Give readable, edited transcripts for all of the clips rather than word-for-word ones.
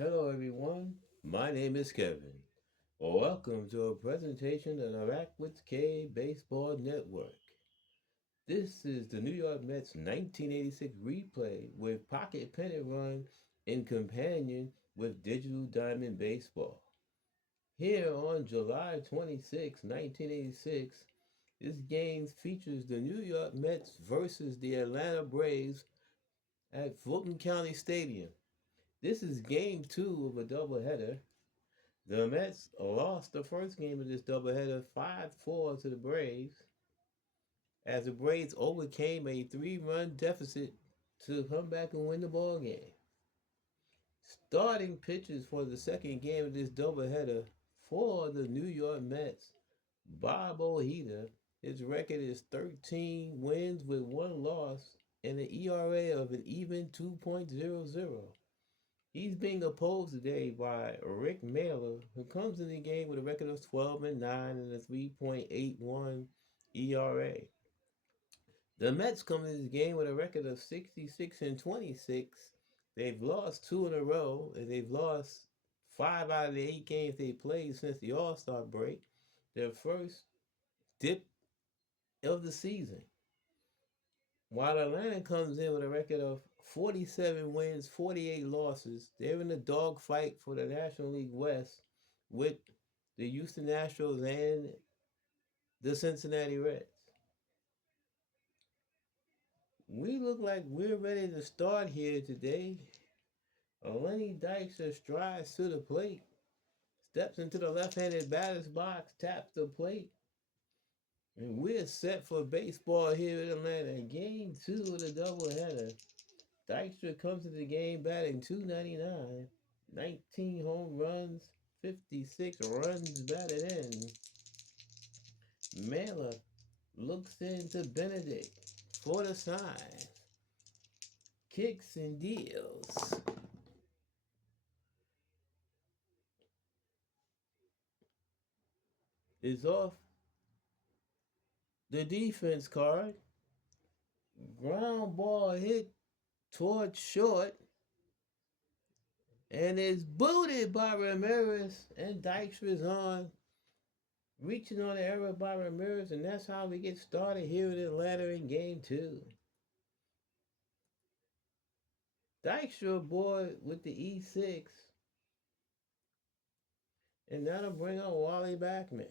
Hello, everyone. My name is Kevin. Welcome to a presentation of the Rack with K Baseball Network. This is the New York Mets 1986 replay with Pocket Pennant run in companion with Digital Diamond Baseball. Here on July 26, 1986, this game features the New York Mets versus the Atlanta Braves at Fulton County Stadium. This is game two of a doubleheader. The Mets lost the first game of this doubleheader 5-4 to the Braves as the Braves overcame a three-run deficit to come back and win the ball game. Starting pitchers for the second game of this doubleheader for the New York Mets, Bob Ojeda. His record is 13 wins with one loss and an ERA of an even 2.00. He's being opposed today by Rick Mailer, who comes in the game with a record of 12-9 and a 3.81 ERA. The Mets come in this game with a record of 66-26. They've lost two in a row, and they've lost five out of the 8 games they played since the All-Star break, their first dip of the season. While Atlanta comes in with a record of 47 wins, 48 losses, they're in a dogfight for the National League West with the Houston Astros and the Cincinnati Reds. We look like we're ready to start here today. Lenny Dykstra strides to the plate, steps into the left-handed batter's box, taps the plate, and we're set for baseball here in Atlanta. Game two of the doubleheader. Dykstra comes to the game batting 299, 19 home runs, 56 runs batted in. Mailer looks into Benedict for the sign, kicks and deals. Is off the defense card. Ground ball hit towards short and is booted by Ramirez, and Dykstra is on, reaching on the error by Ramirez, and that's how we get started here in Atlanta in game two. Dykstra aboard with the E6, and that'll bring on Wally Backman.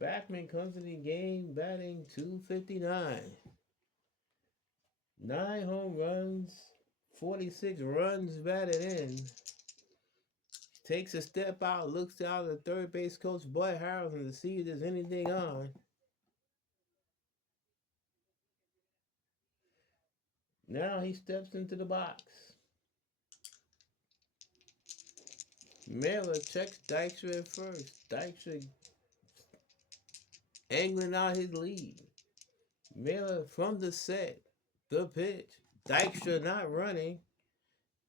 Backman comes to the game batting 259. 9 home runs, 46 runs batted in. Takes a step out, looks out at third base coach Bud Harrelson to see if there's anything on. Now he steps into the box. Mailer checks Dykstra at first. Dykstra angling out his lead. Mailer from the set. The pitch. Dykstra not running.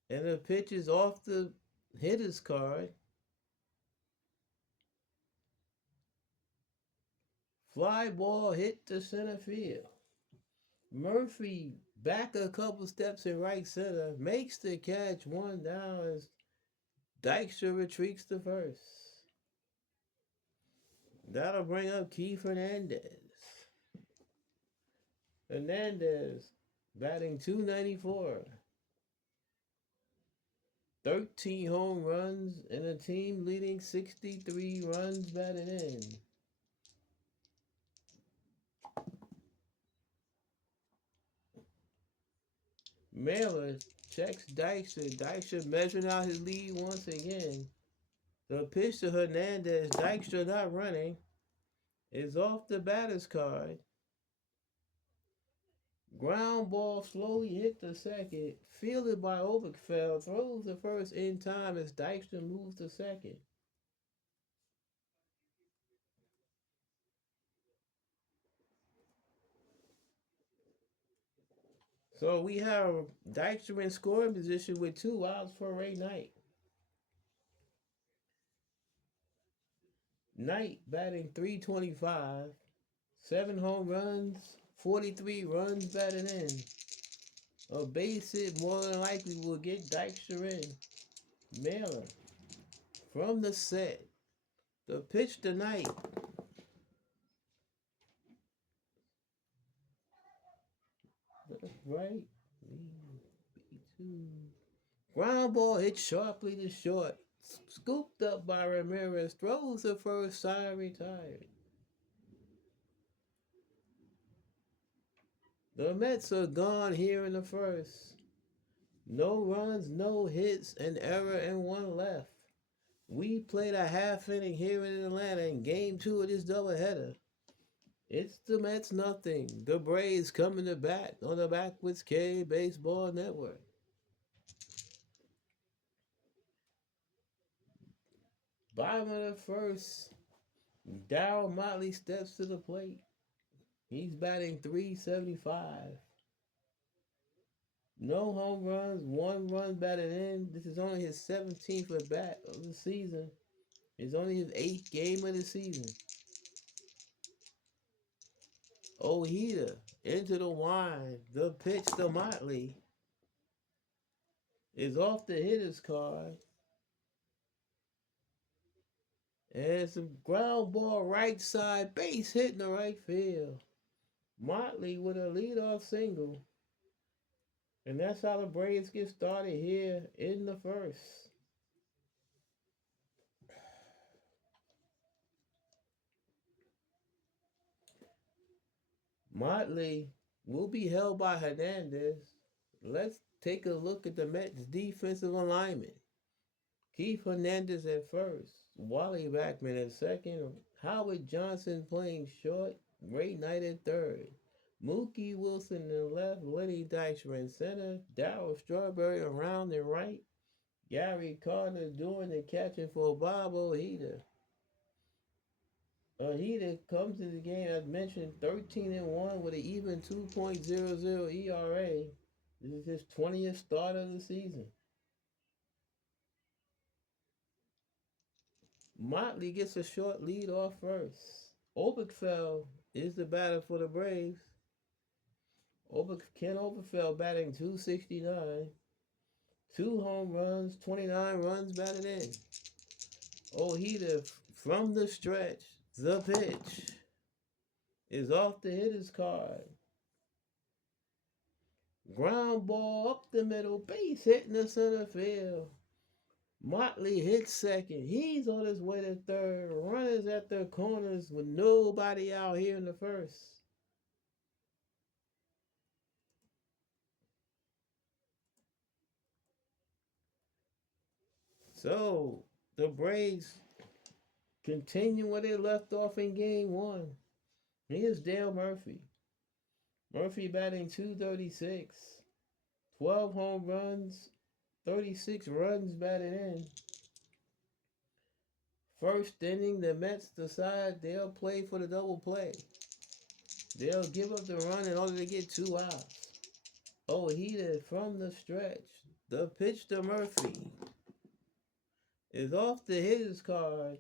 And the pitch is off the hitter's card. Fly ball hit to center field. Murphy back a couple steps in right center. Makes the catch, one down as Dykstra retreats to first. That'll bring up Keith Hernandez. Hernandez batting 294. 13 home runs and a team leading 63 runs batted in. Mailer checks Dykstra. Dykstra measuring out his lead once again. The pitch to Hernandez. Dykstra not running. Is off the batter's card. Ground ball slowly hit the second. Fielded by Oberkfell. Throws the first in time as Dykstra moves to second. So we have Dykstra in scoring position with 2 outs for Ray Knight. Knight batting 325, 7 home runs, 43 runs batted in. A base hit more than likely will get Dykstra in. Mailer from the set. The pitch tonight. Right. B2. Ground ball hit sharply to short. Scooped up by Ramirez. Throws the first side retired. The Mets are gone here in the first. No runs, no hits, an error, and one left. We played a half inning here in Atlanta in game two of this doubleheader. It's the Mets nothing. The Braves coming to bat on the Backwoods K Baseball Network. Bottom of the first, Darryl Motley steps to the plate. He's batting 375. No home runs, one run batted in. This is only his 17th at bat of the season. It's only his 8th game of the season. Ojeda into the wind. The pitch to Motley is off the hitter's card. And some ground ball right side, base hit in the right field. Motley with a leadoff single. And that's how the Braves get started here in the first. Motley will be held by Hernandez. Let's take a look at the Mets defensive alignment. Keith Hernandez at first. Wally Backman at second. Howard Johnson playing short. Ray Knight at third. Mookie Wilson in left. Lenny Dykstra in center. Darryl Strawberry around and right. Gary Carter doing the catching for Bob Ojeda. Ojeda comes to the game, as mentioned, 13-1 with an even 2.00 ERA. This is his 20th start of the season. Motley gets a short lead off first. Oberkfell is the batter for the Braves. Ken Oberkfell batting 269. 2 home runs, 29 runs batted in. Ojeda from the stretch. The pitch is off the hitter's card. Ground ball up the middle, base hit in the center field. Motley hits second. He's on his way to third. Runners at their corners with nobody out here in the first. So the Braves continue where they left off in game one. Here's Dale Murphy. Murphy batting 236. 12 home runs, 36 runs batted in. First inning, the Mets decide they'll play for the double play. They'll give up the run in order to get 2 outs. Ojeda from the stretch. The pitch to Murphy is off the hitter's card.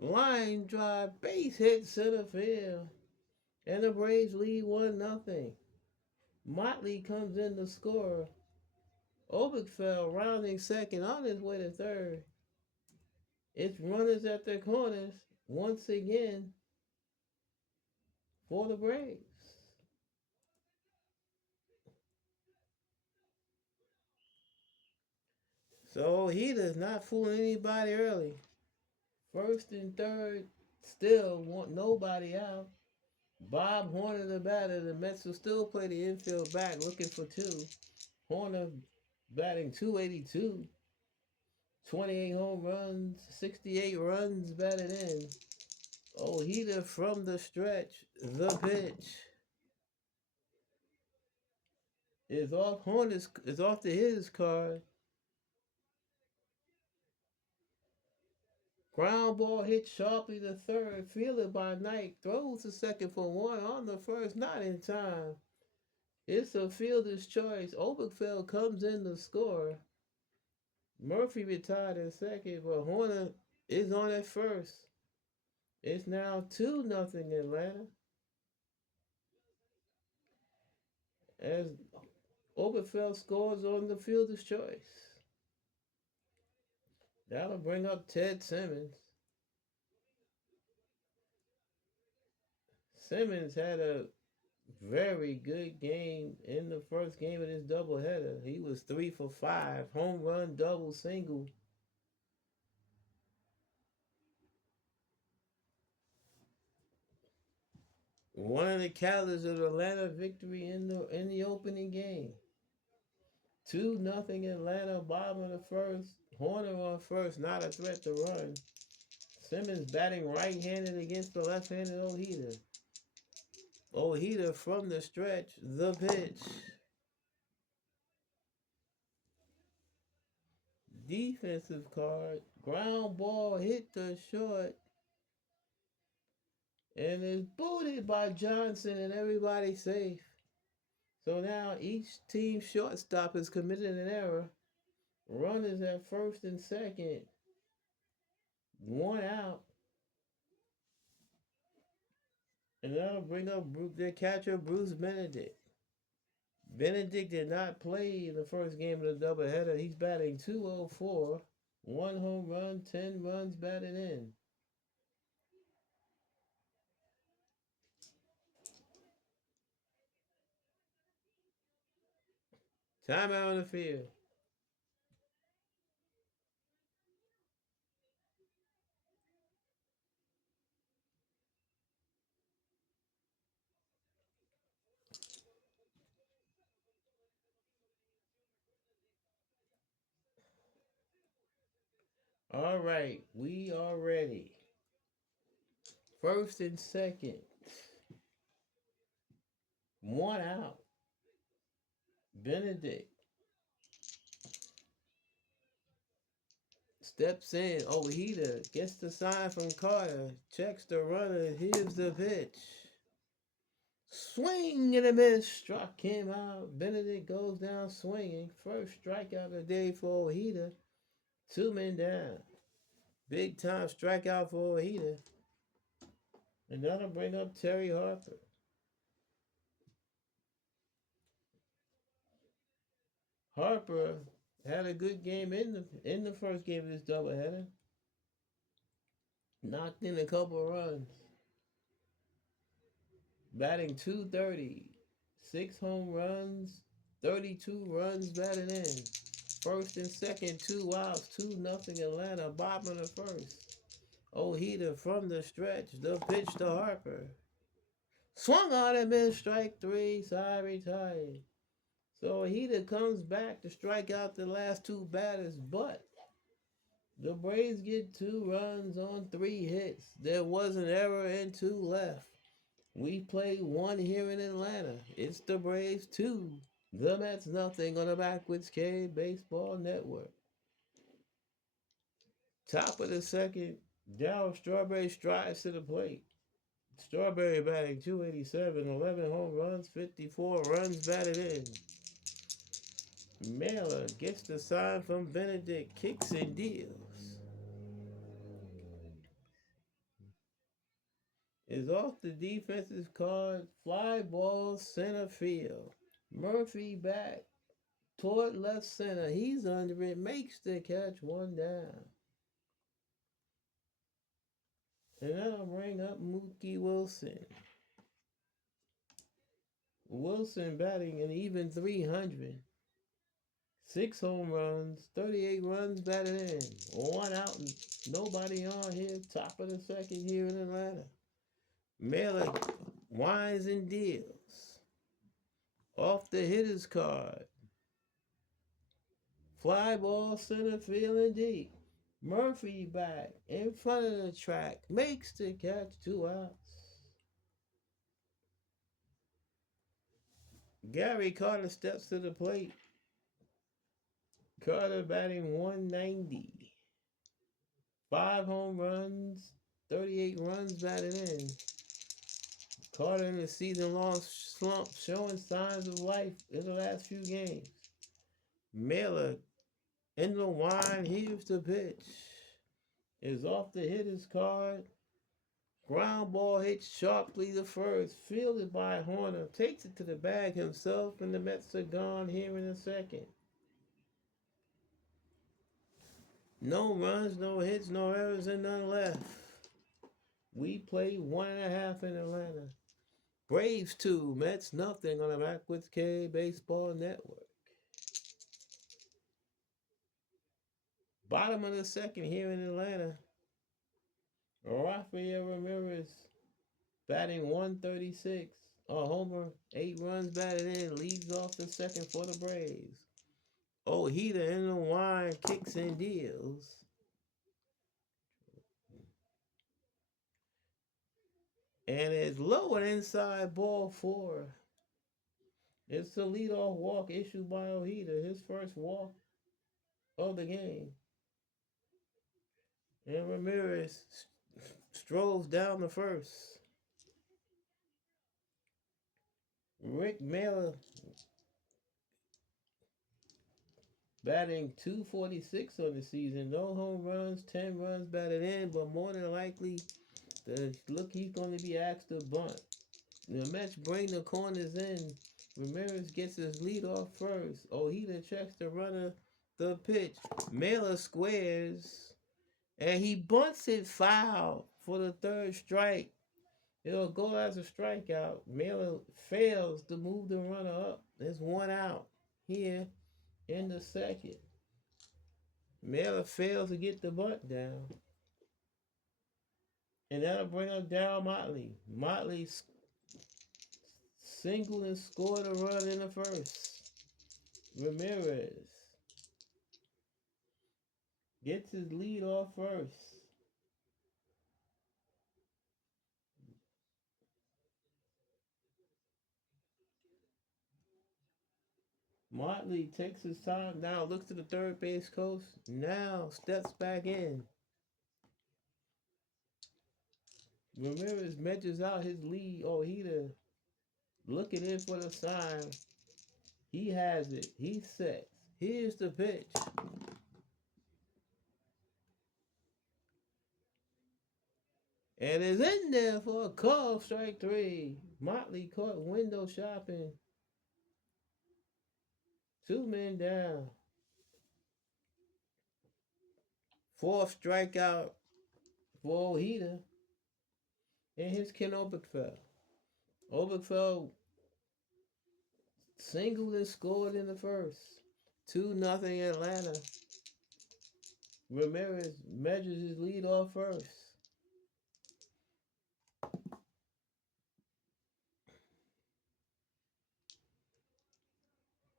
Line drive, base hit center field. And the Braves lead 1-0. Motley comes in to score. Oberkfell rounding second on his way to third. It's runners at their corners once again for the Braves. So he does not fooling anybody early. First and third, still want nobody out. Bob Horner the batter. The Mets will still play the infield back looking for 2. Horner batting 282. 28 home runs, 68 runs batted in. Ojeda from the stretch. The pitch is off the his card. Ground ball hit sharply to third. Fielded by Knight. Throws to second for 1 on the first. Not in time. It's a fielder's choice. Oberkfell comes in to score. Murphy retired at second, but Horner is on at first. It's now 2-0 Atlanta. as Oberfeld scores on the fielder's choice. That'll bring up Ted Simmons. Simmons had a very good game in the first game of this doubleheader. He was 3 for 5, home run, double, single. One of the catalysts of the Atlanta victory in the opening game. 2-0 Atlanta, bottom of the first. Horner on first, not a threat to run. Simmons batting right-handed against the left-handed Ojeda. Ojeda from the stretch, the pitch. Defensive card, ground ball hit the short, and is booted by Johnson, and everybody's safe. So now each team shortstop has committed an error. Runners at first and second, one out, and that'll bring up their catcher Bruce Benedict. Benedict did not play in the first game of the doubleheader. He's batting 204, one home run, 10 runs batted in. Timeout on the field. All right, we are ready. First and second, one out. Benedict steps in. Ojeda gets the sign from Carter. Checks the runner. Here's the pitch. Swing and a miss. Struck him out. Benedict goes down swinging. First strikeout of the day for Ojeda. 2 men down. Big time strikeout for Ojeda. And that'll bring up Terry Harper. Harper had a good game in the first game of this doubleheader. Knocked in a couple runs. Batting 230. 6 home runs. 32 runs batted in. First and second, 2 outs. 2-0 Atlanta. Bottom of the first. Ojeda from the stretch. The pitch to Harper. Swung on and missed. Strike 3. Side retired. So Ojeda comes back to strike out the last 2 batters, but the Braves get 2 runs on 3 hits. There was an error and 2 left. We play 1 here in Atlanta. It's the Braves 2. The Mets nothing on the Backwards K Baseball Network. Top of the second, Darryl Strawberry strides to the plate. Strawberry batting 287, 11 home runs, 54 runs batted in. Mailer gets the sign from Benedict, kicks and deals. Is off the defensive card, fly ball center field. Murphy back toward left center. He's under it, makes the catch, 1 down. And that'll bring up Mookie Wilson. Wilson batting an even 300. 6 home runs, 38 runs batted in. 1 out, and nobody on here. Top of the second here in Atlanta. Mailer winds and deals. Off the hitter's card. Fly ball center field and deep. Murphy back in front of the track. Makes the catch, 2 outs. Gary Carter steps to the plate. Carter batting 190. 5 home runs, 38 runs batted in. Carter in a season-long slump, showing signs of life in the last few games. Mailer in the wind, here's the pitch. Is off the hitter's card. Ground ball hits sharply to first, fielded by Horner, takes it to the bag himself, and the Mets are gone here in a second. No runs, no hits, no errors, and none left. We play 1.5 in Atlanta. Braves 2, Mets nothing on the Backwoods K Baseball Network. Bottom of the second here in Atlanta. Rafael Ramirez batting 136. A homer, 8 runs batted in, leads off the second for the Braves. Ojeda in the wine, kicks and deals. And it's low and inside ball 4. It's a leadoff walk issued by Ojeda, his first walk of the game. And Ramirez strolls down the first. Rick Miller batting 246 on the season. No home runs, 10 runs batted in, but more than likely, he's going to be asked to bunt. The Mets bring the corners in. Ramirez gets his lead off first. Ojeda checks the runner, the pitch. Miller squares, and he bunts it foul for the third strike. It'll go as a strikeout. Miller fails to move the runner up. There's one out here in the second. Miller fails to get the bunt down. And that'll bring up Darryl Motley. Motley singled and scored a run in the first. Ramirez gets his lead off first. Motley takes his time, now looks to the third base coach, now steps back in. Ramirez measures out his lead. Ojeda looking in for the sign. He has it. He sets. Here's the pitch. And is in there for a call, strike 3. Motley caught window shopping. 2 men down. 4th strikeout for Ojeda. And here's Ken Oberkfell. Oberkfell singled and scored in the first. 2-0 Atlanta. Ramirez measures his lead off first.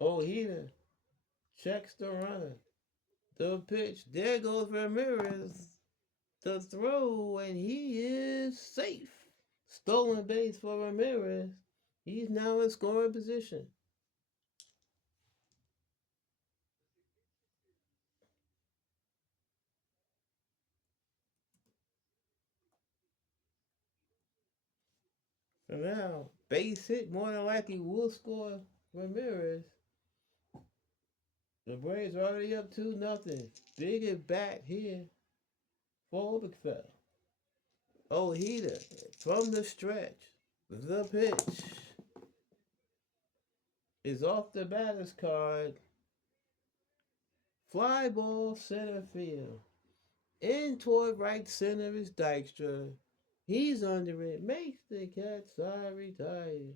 Ojeda checks the runner. The pitch. There goes Ramirez. The throw, and he is safe. Stolen base for Ramirez. He's now in scoring position. So now, base hit more than likely will score Ramirez. The Braves are already up 2-0. Big at bat here for Oberkfell. Ojeda from the stretch. The pitch is off the batter's card. Fly ball center field. In toward right center is Dykstra. He's under it. Makes the catch. Side retire.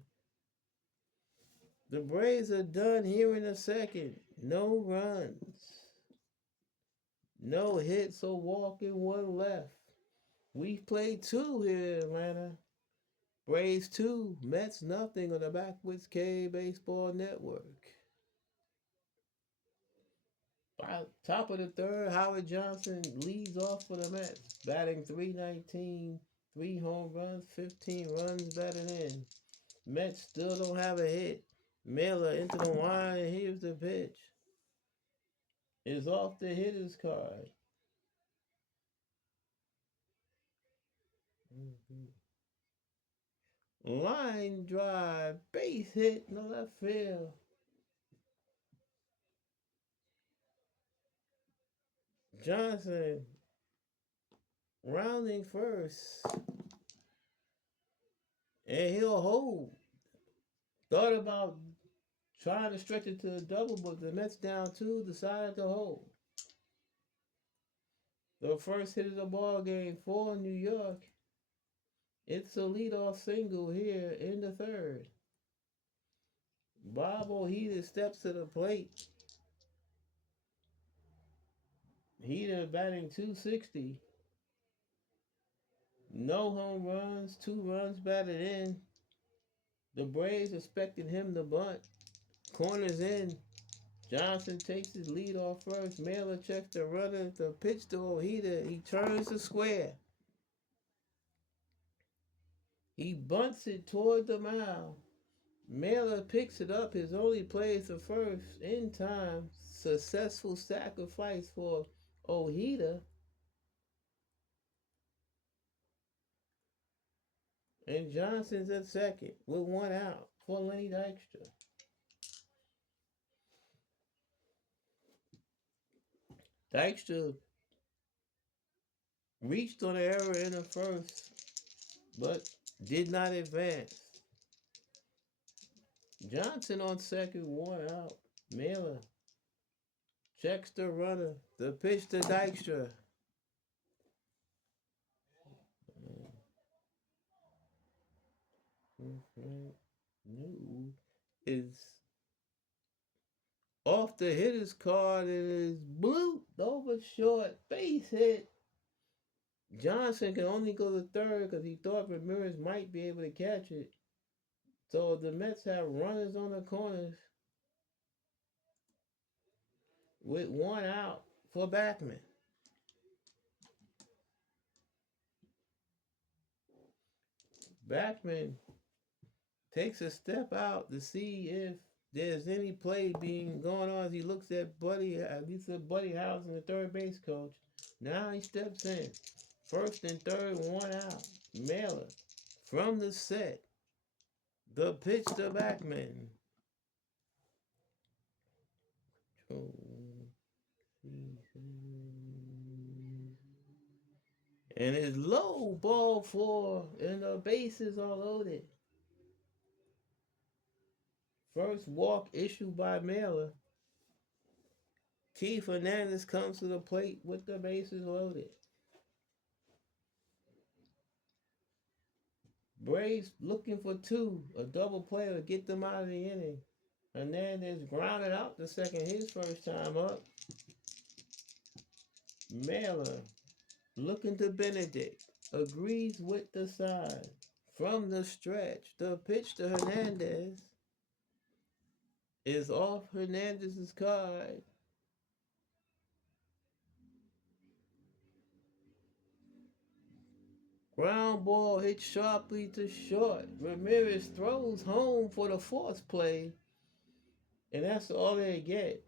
The Braves are done here in a second. No runs. No hits or walking, 1 left. We've played 2 here in Atlanta. Braves 2, Mets nothing on the Backwoods K Baseball Network. By top of the third, Howard Johnson leads off for the Mets, batting .319, 3 home runs, 15 runs batted in. Mets still don't have a hit. Miller into the line, and here's the pitch. It's off the hitter's card. Line drive, base hit in the left field. Johnson rounding first. and he'll hold. Thought about trying to stretch it to a double, but the Mets down two decided to hold. The first hit of the ball game for New York. It's a leadoff single here in the third. Bob O'Heater steps to the plate. Heater batting 260. No home runs, 2 runs batted in. The Braves expected him to bunt. Corners in. Johnson takes his lead off first. Mailer checks the runner. The pitch to O'Heater. He turns the square. He bunts it toward the mound. Mailer picks it up. His only play to first in time. Successful sacrifice for O'Heater. And Johnson's at second with one out for Lenny Dykstra. Dykstra reached on an error in the first, but did not advance. Johnson on second, one out. Mailer checks the runner. The pitch to Dykstra. New is off the hitter's card and is blooped over short. Base hit. Johnson can only go to third because he thought Ramirez might be able to catch it. So the Mets have runners on the corners with one out for Backman. Backman takes a step out to see if there's any play being going on as he looks at Buddy Housen, the third base coach. Now he steps in. First and third, one out. Mailer from the set. The pitch to Backman. And it's low, ball four, and the bases are loaded. First walk issued by Mailer. Keith Hernandez comes to the plate with the bases loaded. Braves looking for two, a double play to get them out of the inning. Hernandez grounded out the second, his first time up. Mailer looking to Benedict, agrees with the side. From the stretch, the pitch to Hernandez is off Hernandez's card. Ground ball hit sharply to short. Ramirez throws home for the fourth play, and that's all they get.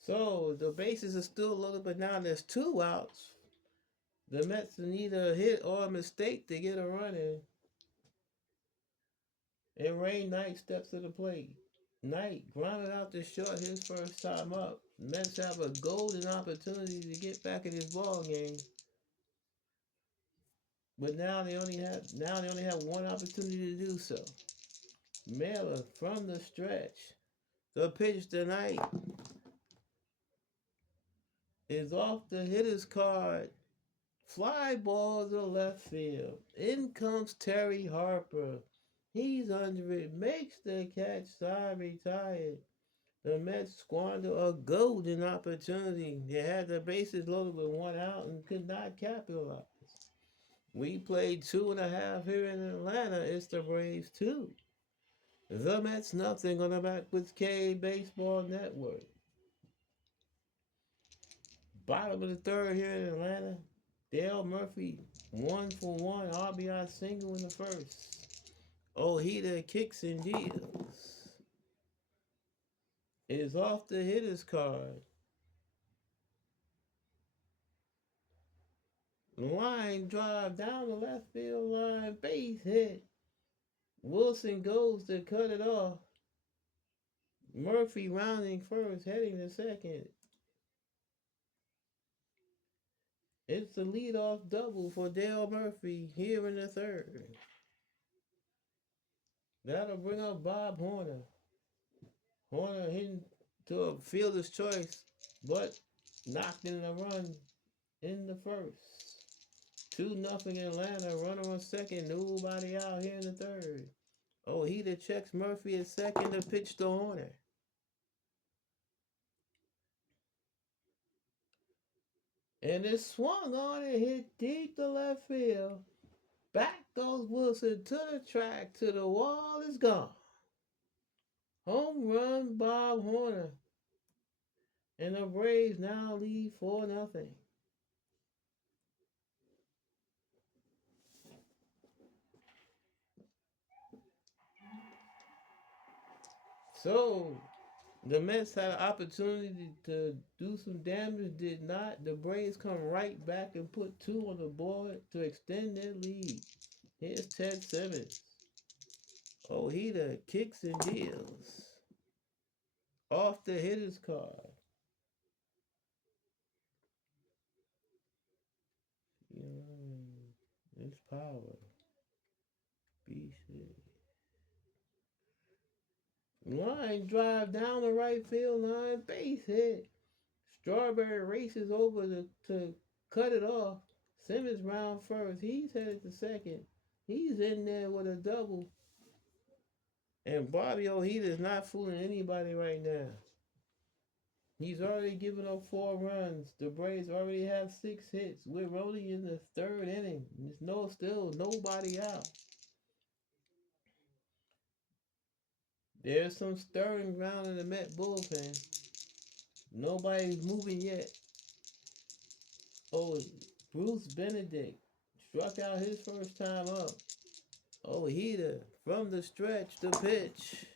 So the bases are still loaded, but now there's two outs. The Mets need a hit or a mistake to get a run in. And Ray Knight steps to the plate. Knight grounded out to short his first time up. Mets have a golden opportunity to get back in this ball game. But now they only have one opportunity to do so. Mailer from the stretch. The pitch tonight is off the hitter's card. Fly ball to left field. In comes Terry Harper. He's under it. Makes the catch. Side retired. The Mets squander a golden opportunity. They had the bases loaded with one out and could not capitalize. We played 2.5 here in Atlanta. It's the Braves 2. The Mets nothing on the Backwoods K Baseball Network. Bottom of the third here in Atlanta. Dale Murphy, 1-for-1 RBI single in the first. O'Heater kicks and deals. It is off the hitter's card. Line drive down the left field line, base hit. Wilson goes to cut it off. Murphy rounding first, heading to second. It's a leadoff double for Dale Murphy here in the third. That'll bring up Bob Horner. Horner hitting to a fielder's choice, but knocked in a run in the first. 2-0 Atlanta. Runner on second. Nobody out here in the third. Ojeda checks Murphy at second to pitch to Horner. And it swung on and hit deep to left field. Back goes Wilson to the track, to the wall, is gone. Home run Bob Horner. And the Braves now lead 4-0. So the Mets had an opportunity to do some damage, did not. The Braves come right back and put two on the board to extend their lead. Here's Ted Simmons. Ojeda kicks and deals. Off the hitter's card. It's power. BC. Line drive down the right field line, base hit. Strawberry races over to cut it off. Simmons round first. He's headed to second. He's in there with a double. And Bobby Ojeda is not fooling anybody right now. He's already given up 4 runs. The Braves already have 6 hits. We're only in the third inning. There's still nobody out. There's some stirring around in the Met bullpen. Nobody's moving yet. Bruce Benedict struck out his first time up. Ojeda from the stretch, the pitch.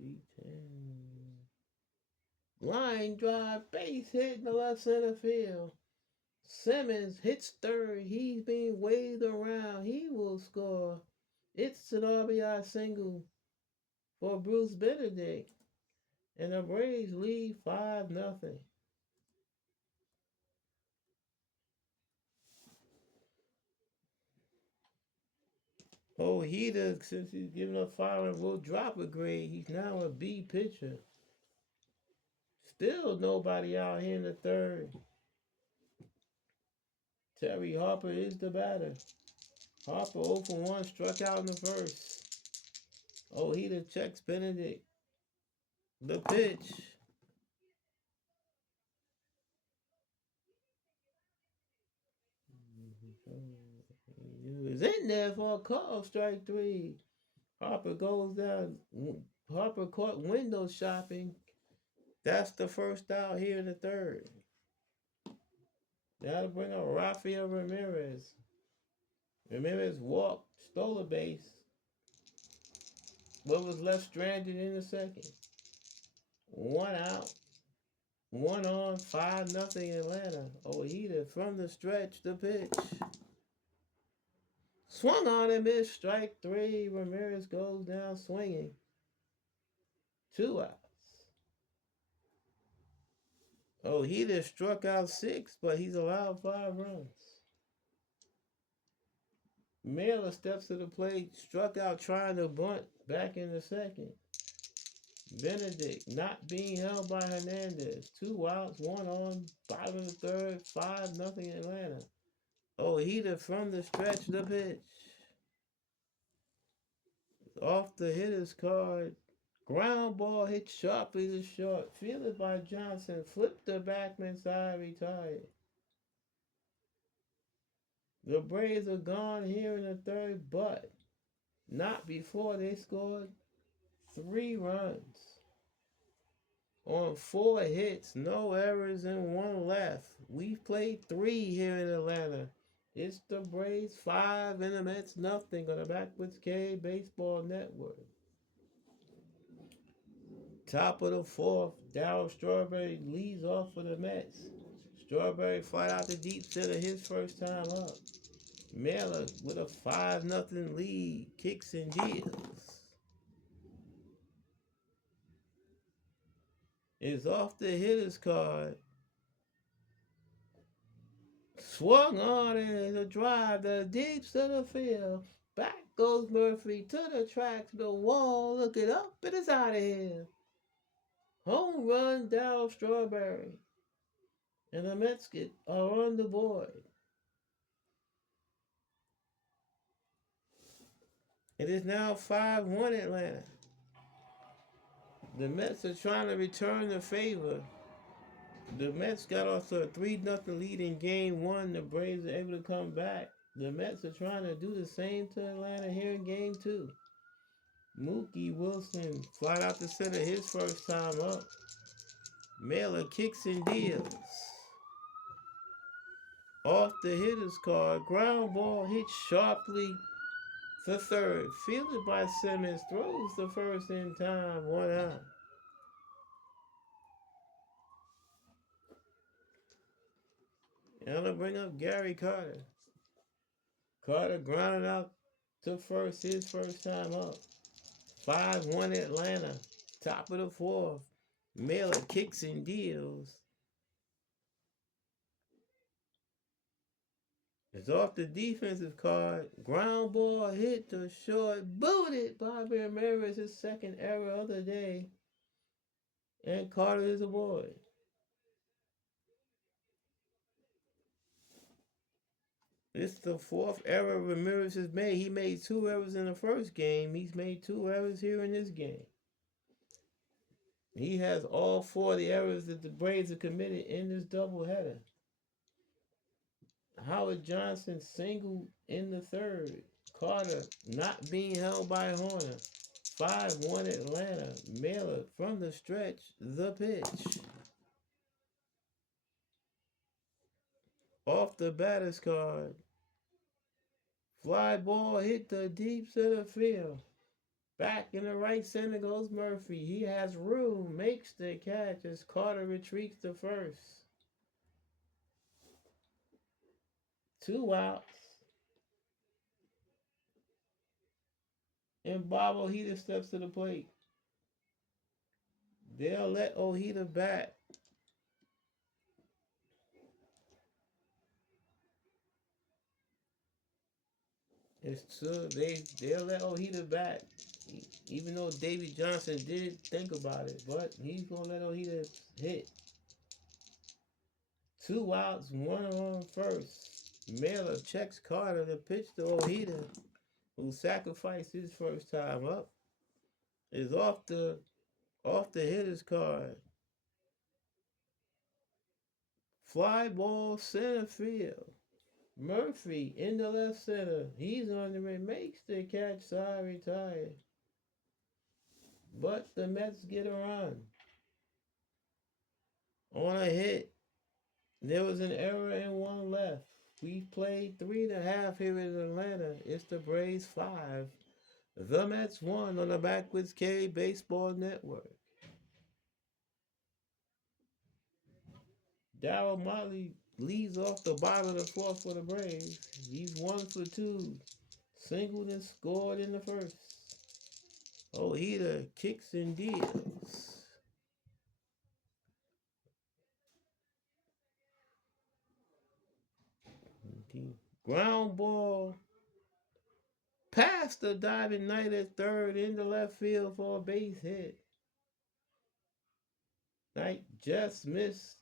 3-10. Line drive, base hit in the left center field. Simmons hits third. He's being waved around. He will score. It's an RBI single for Bruce Benedict. And the Braves lead 5-0. Ojeda, since he's giving up 5 will drop a grade. He's now a B pitcher. Still nobody out here in the third. Terry Harper is the batter. Harper 0 for 1, struck out in the first. Ojeda checks Benedict. The pitch. He was in there for a call, strike 3. Harper goes down. Harper caught window shopping. That's the first out here in the third. That'll bring up Rafael Ramirez. Ramirez walked, stole a base, but was left stranded in the second. 1 out, 1 on, 5-0 Atlanta. Ojeda from the stretch, the pitch. Swung on and missed, strike 3. Ramirez goes down swinging. 2 outs. Ojeda struck out 6, but he's allowed 5 runs. Mailer steps to the plate, struck out trying to bunt back in the second. Benedict not being held by Hernandez. 2 outs, 1 on, bottom of the third, 5-0 Atlanta. Ojeda from the stretch, the pitch. Off the hitter's card. Ground ball hit sharply to short. Fielded by Johnson. Flipped the backman side, retired. The Braves are gone here in the third, but not before they scored 3 runs. On 4 hits, no errors, and 1 left. We've played 3 here in Atlanta. It's the Braves 5 and the Mets nothing on the Backwoods K Baseball Network. Top of the 4th, Darryl Strawberry leads off for the Mets. Strawberry fly out the deep center his first time up. Mailer with a 5-0 lead, kicks and deals. is off the hitter's card. Swung on in a drive the deep center field. Back goes Murphy to the track, to the wall, looking up, and it's out of here. Home run, Darryl Strawberry. And the Mets are on the board. It is now 5-1 Atlanta. The Mets are trying to return the favor. The Mets got off to a 3-0 lead in game one. The Braves are able to come back. The Mets are trying to do the same to Atlanta here in game two. Mookie Wilson flied out the center his first time up. Mailer kicks and deals. Off the hitter's card, ground ball hit sharply for third. Fielded by Simmons, throws the first in time, 1 out. And I'll bring up Gary Carter. Carter grounded out to first his first time up. 5-1 Atlanta. Top of the fourth. Mailer kicks and deals. It's off the defensive card. Ground ball hit to short. Booted by Ramirez, his second error of the day. And Carter is aboard. It's the fourth error Ramirez has made. He made 2 errors in the first game. He's made 2 errors here in this game. He has all 4 of the errors that the Braves have committed in this doubleheader. Howard Johnson singled in the third. Carter not being held by Horner. 5-1 Atlanta. Mailer from the stretch. The pitch. Off the batter's card. Fly ball hit the deep center field. Back in the right center goes Murphy. He has room. Makes the catch as Carter retreats to first. 2 outs. And Bob Ojeda steps to the plate. They'll let Ojeda bat. They'll let Ojeda bat. Even though Davey Johnson did think about it, but he's gonna let Ojeda hit. 2 outs, 1 on first. Mailer checks Carter to pitch to Ojeda, who sacrificed his first time up. Is off the hitter's card. Fly ball center field. Murphy in the left center. He's on the ring. Makes the catch. Side retired. But the Mets get a run. On a hit. There was an error and 1 left. We've played 3.5 here in Atlanta. It's the Braves 5. The Mets 1 on the Backwoods K Baseball Network. Darryl Motley leads off the bottom of the fourth for the Braves. He's 1 for 2. Singled and scored in the first. Ojeda kicks and deals. Ground ball past the diving Knight at third into left field for a base hit. Knight just missed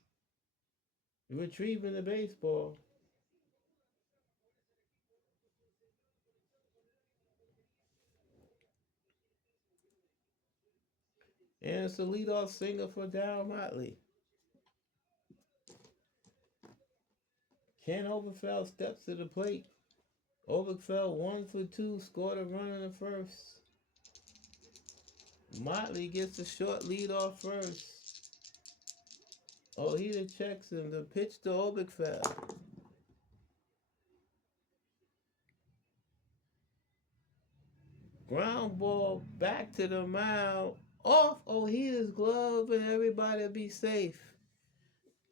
retrieving the baseball. And it's the leadoff single for Darryl Motley. Ken Oberfeld steps to the plate. Oberfeld 1 for 2, scored a run in the first. Motley gets the short lead off first. Ojeda checks him. The pitch to Oberfeld. Ground ball back to the mound. Off Ojeda's glove, and everybody will be safe.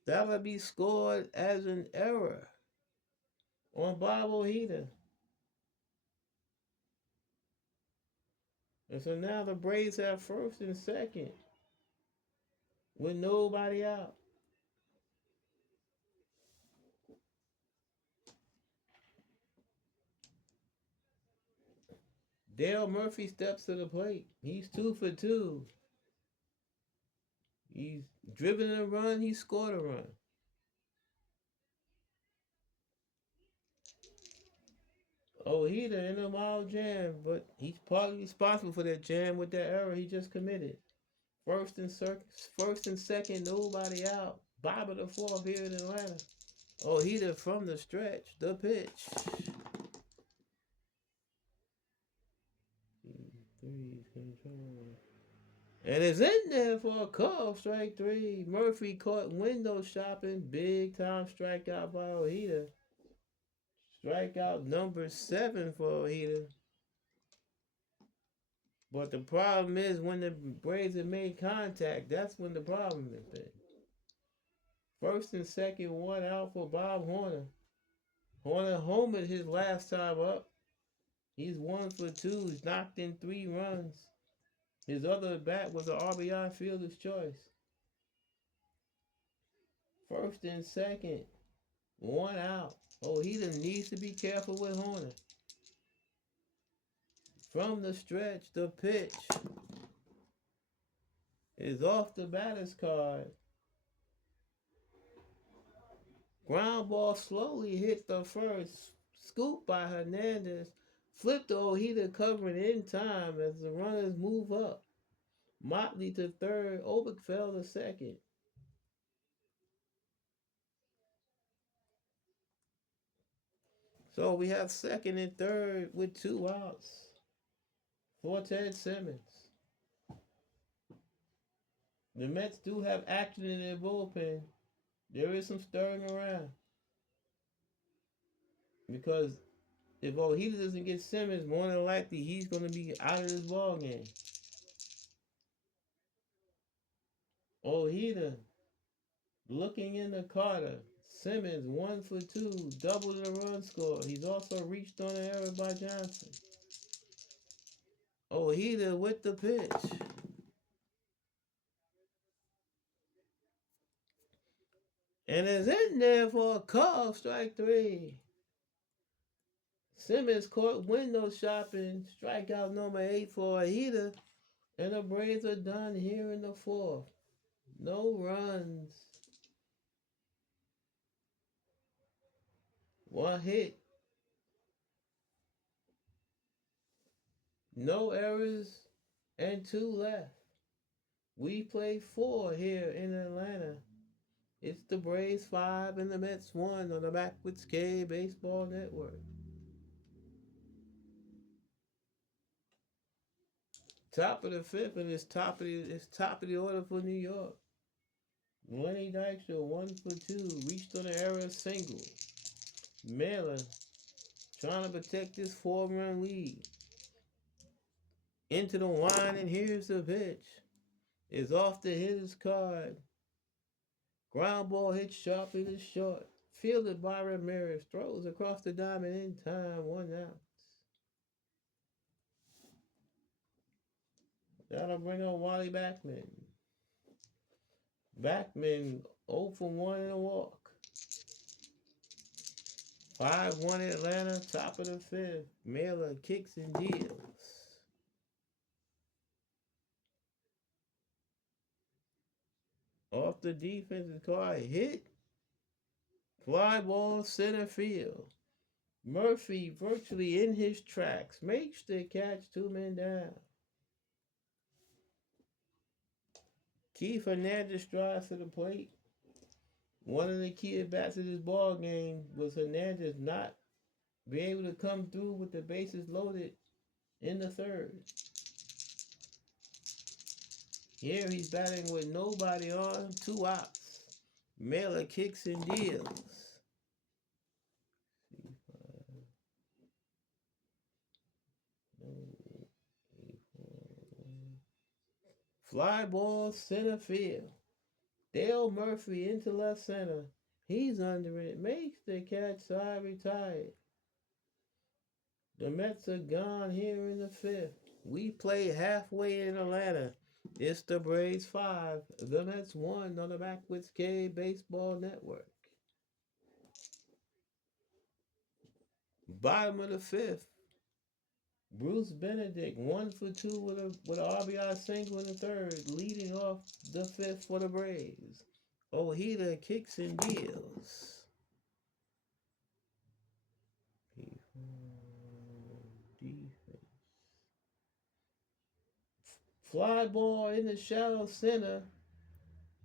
That'll be scored as an error on Bob Ojeda. And so now the Braves have first and second. with nobody out. Dale Murphy steps to the plate. He's 2 for 2. He's driven a run. He scored a run. Oh, he's in a wild jam, but he's partly responsible for that jam with that error he just committed. First and second, nobody out. Bottom of the fourth here in Atlanta. Oh, heater from the stretch. The pitch. Three control. And it's in there for a call. Strike three. Murphy caught window shopping. Big time strikeout by Ojeda. Strikeout number 7 for Ojeda. But the problem is when the Braves have made contact, that's when the problem has been. First and second, one out for Bob Horner. Horner homered his last time up. He's 1 for 2. He's knocked in 3 runs. His other bat was an RBI fielder's choice. First and second, one out. Oh, he needs to be careful with Horner. From the stretch, the pitch is off the batter's card. Ground ball slowly hit the first. Scoop by Hernandez. Flipped to Ojeda covering in time as the runners move up. Motley to third. Oberkfell to second. So we have second and third with 2 outs for Ted Simmons. The Mets do have action in their bullpen. There is some stirring around. Because if Ojeda doesn't get Simmons, more than likely he's going to be out of this ball game. Ojeda looking into Carter. Simmons 1 for 2, double the run score. He's also reached on an error by Johnson. Ojeda with the pitch. And is in there for a call, strike three. Simmons caught window shopping, strikeout number 8 for Ojeda, and the Braves are done here in the fourth. No runs. 1 hit. No errors and 2 left. We play 4 here in Atlanta. It's the Braves 5 and the Mets 1 on the Backwards K Baseball Network. Top of the fifth, and it's top of the order for New York. Lenny Dykstra 1 for 2, reached on an error single. Mailer trying to protect this 4-run lead. Into the line, and here's the pitch. It's off the hitter's card. Ground ball hit sharply to short. Fielded by Ramirez. Throws across the diamond in time. 1 out. That'll bring on Wally Backman. Backman 0 for 1 in a walk. 5-1 Atlanta, top of the fifth. Mailer kicks and deals. Off the defensive card, hit. Fly ball center field. Murphy virtually in his tracks. Makes the catch, 2 men down. Keith Hernandez strides to the plate. One of the key at-bats of this ball game was Hernandez not being able to come through with the bases loaded in the third. Here he's batting with nobody on, 2 outs. Mailer kicks and deals. Fly ball center field. Dale Murphy into left center. He's under it. Makes the catch, side retired. The Mets are gone here in the fifth. We play halfway in Atlanta. It's the Braves 5, the Mets 1 on the Backwoods K Baseball Network. Bottom of the fifth, Bruce Benedict 1 for 2 with an RBI single in the third, leading off the fifth for the Braves. Ojeda kicks and deals. Defense. Fly ball in the shallow center.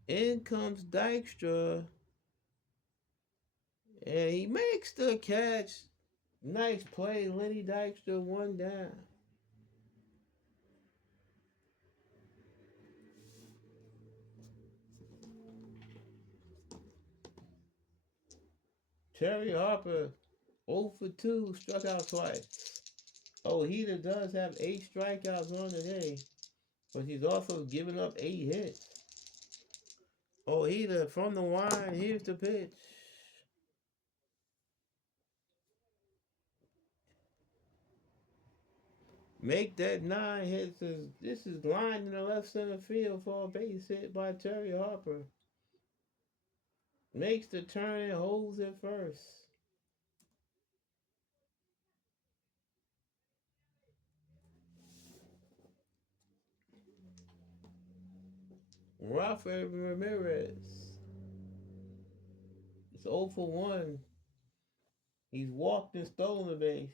In comes Dykstra, and he makes the catch. Nice play, Lenny Dykstra, 1 down. Terry Harper, 0 for 2, struck out twice. Ojeda does have 8 strikeouts on the day, but he's also given up 8 hits. Ojeda from the line, here's the pitch. Make that 9 hits. This is lined in the left center field for a base hit by Terry Harper. Makes the turn and holds it first. Rafael Ramirez. It's 0 for 1. He's walked and stolen the base.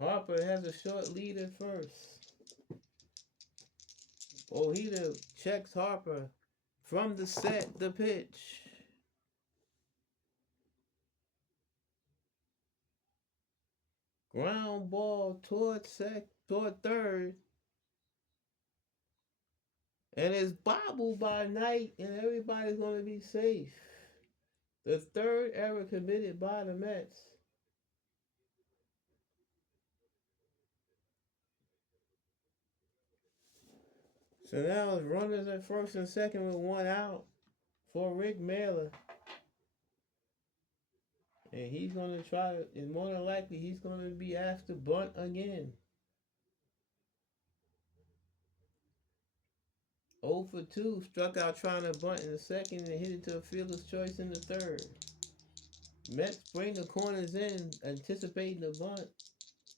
Harper has a short lead at first. Ojeda checks Harper. From the set, the pitch. Ground ball toward third. And it's bobbled by Knight, and everybody's going to be safe. The third error committed by the Mets. So now it's runners at first and second with 1 out for Rick Mailer. And he's going to try to, and more than likely, he's going to be asked to bunt again. 0 for 2, struck out trying to bunt in the second and hit it to a fielder's choice in the third. Mets bring the corners in, anticipating the bunt.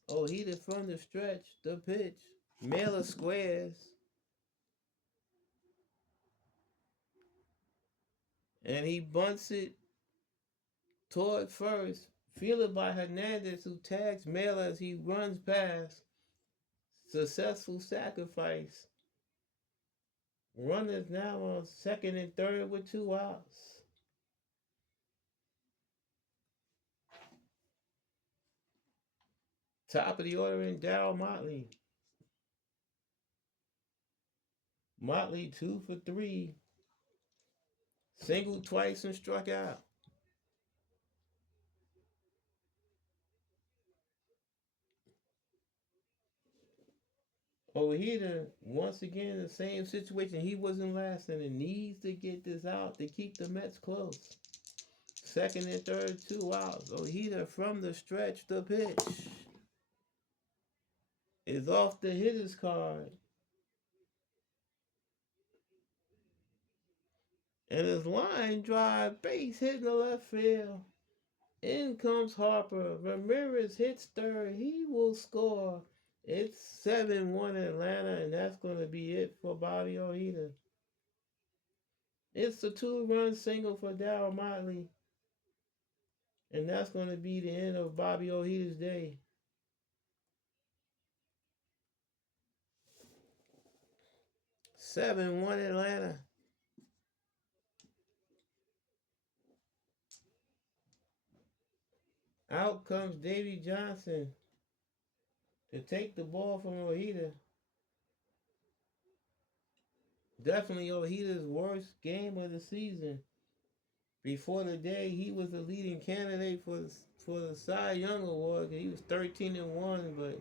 Ojeda from the stretch, the pitch. Mailer squares. And he bunts it toward first. Fielded by Hernandez, who tags Mailer as he runs past. Successful sacrifice. Runners now on second and third with 2 outs. Top of the order in Darryl Motley. Motley 2 for 3. Singled twice and struck out. Ojeda, once again, the same situation. He wasn't last and needs to get this out to keep the Mets close. Second and third, 2 outs. Ojeda from the stretch, the pitch is off the hitter's card. And his line drive, base hit in the left field. In comes Harper. Ramirez hits third. He will score. It's 7-1 Atlanta, and that's going to be it for Bobby Ojeda. It's a 2-run single for Darryl Motley. And that's going to be the end of Bobby Ojeda's day. Seven one Atlanta. Out comes Davey Johnson to take the ball from Ojeda. Definitely Ojeda's worst game of the season. Before the day, he was the leading candidate for the Cy Young Award. He was 13-1, but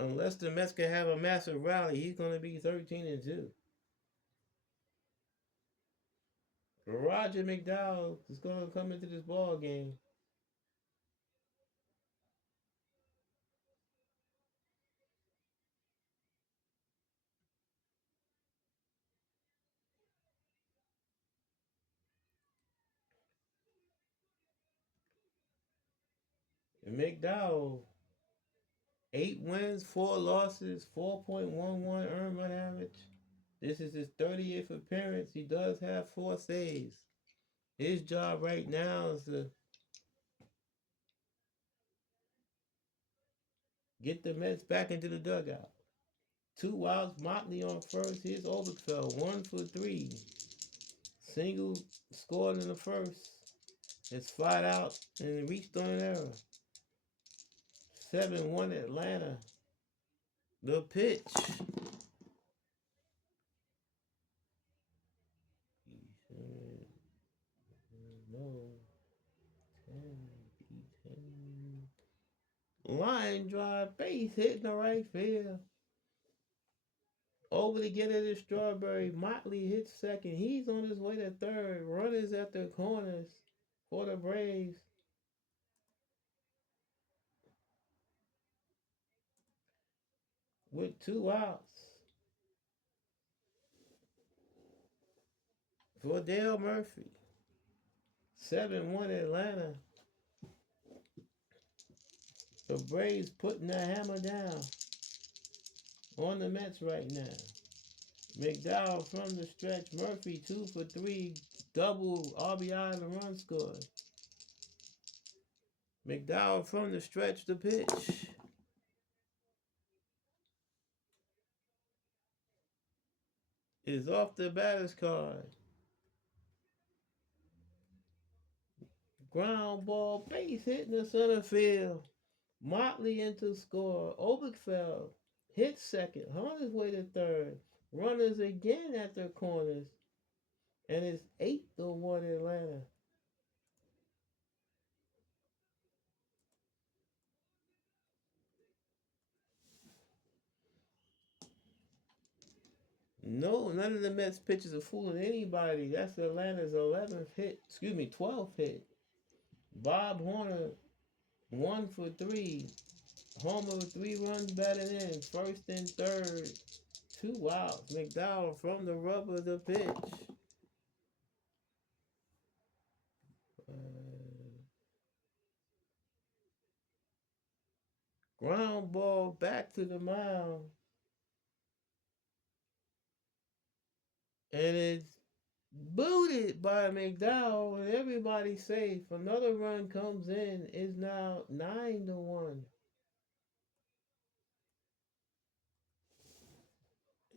unless the Mets can have a massive rally, he's going to be 13-2. Roger McDowell is going to come into this ball game. And McDowell, 8 wins, 4 losses, 4.11 earned run average. This is his 30th appearance. He does have 4 saves. His job right now is to get the Mets back into the dugout. 2 outs, Motley on first. Here's Oberkfell, 1 for 3. Single scored in the first. It's flat out and reached on an error. 7-1 Atlanta. The pitch. No. 10. Line drive, base hit in the right field. Over to get it is Strawberry. Motley hits second. He's on his way to third. Runners at the corners for the Braves. With 2 outs. For Dale Murphy. 7-1 Atlanta. The Braves putting the hammer down on the Mets right now. McDowell from the stretch. Murphy 2 for 3. Double RBI and a run scored. McDowell from the stretch. The pitch is off the batter's card. Ground ball, base hit in the center field. Motley into score. Oberkfell hits second, on his way to third. Runners again at their corners. And it's 8-1 Atlanta. No, none of the Mets pitchers are fooling anybody. That's Atlanta's 12th hit. Bob Horner, 1 for 3. Homer, 3 runs batted in. First and third. 2 outs. McDowell from the rubber, the pitch. Ground ball back to the mound. And it's booted by McDowell, and everybody's safe. Another run comes in. It's now 9-1.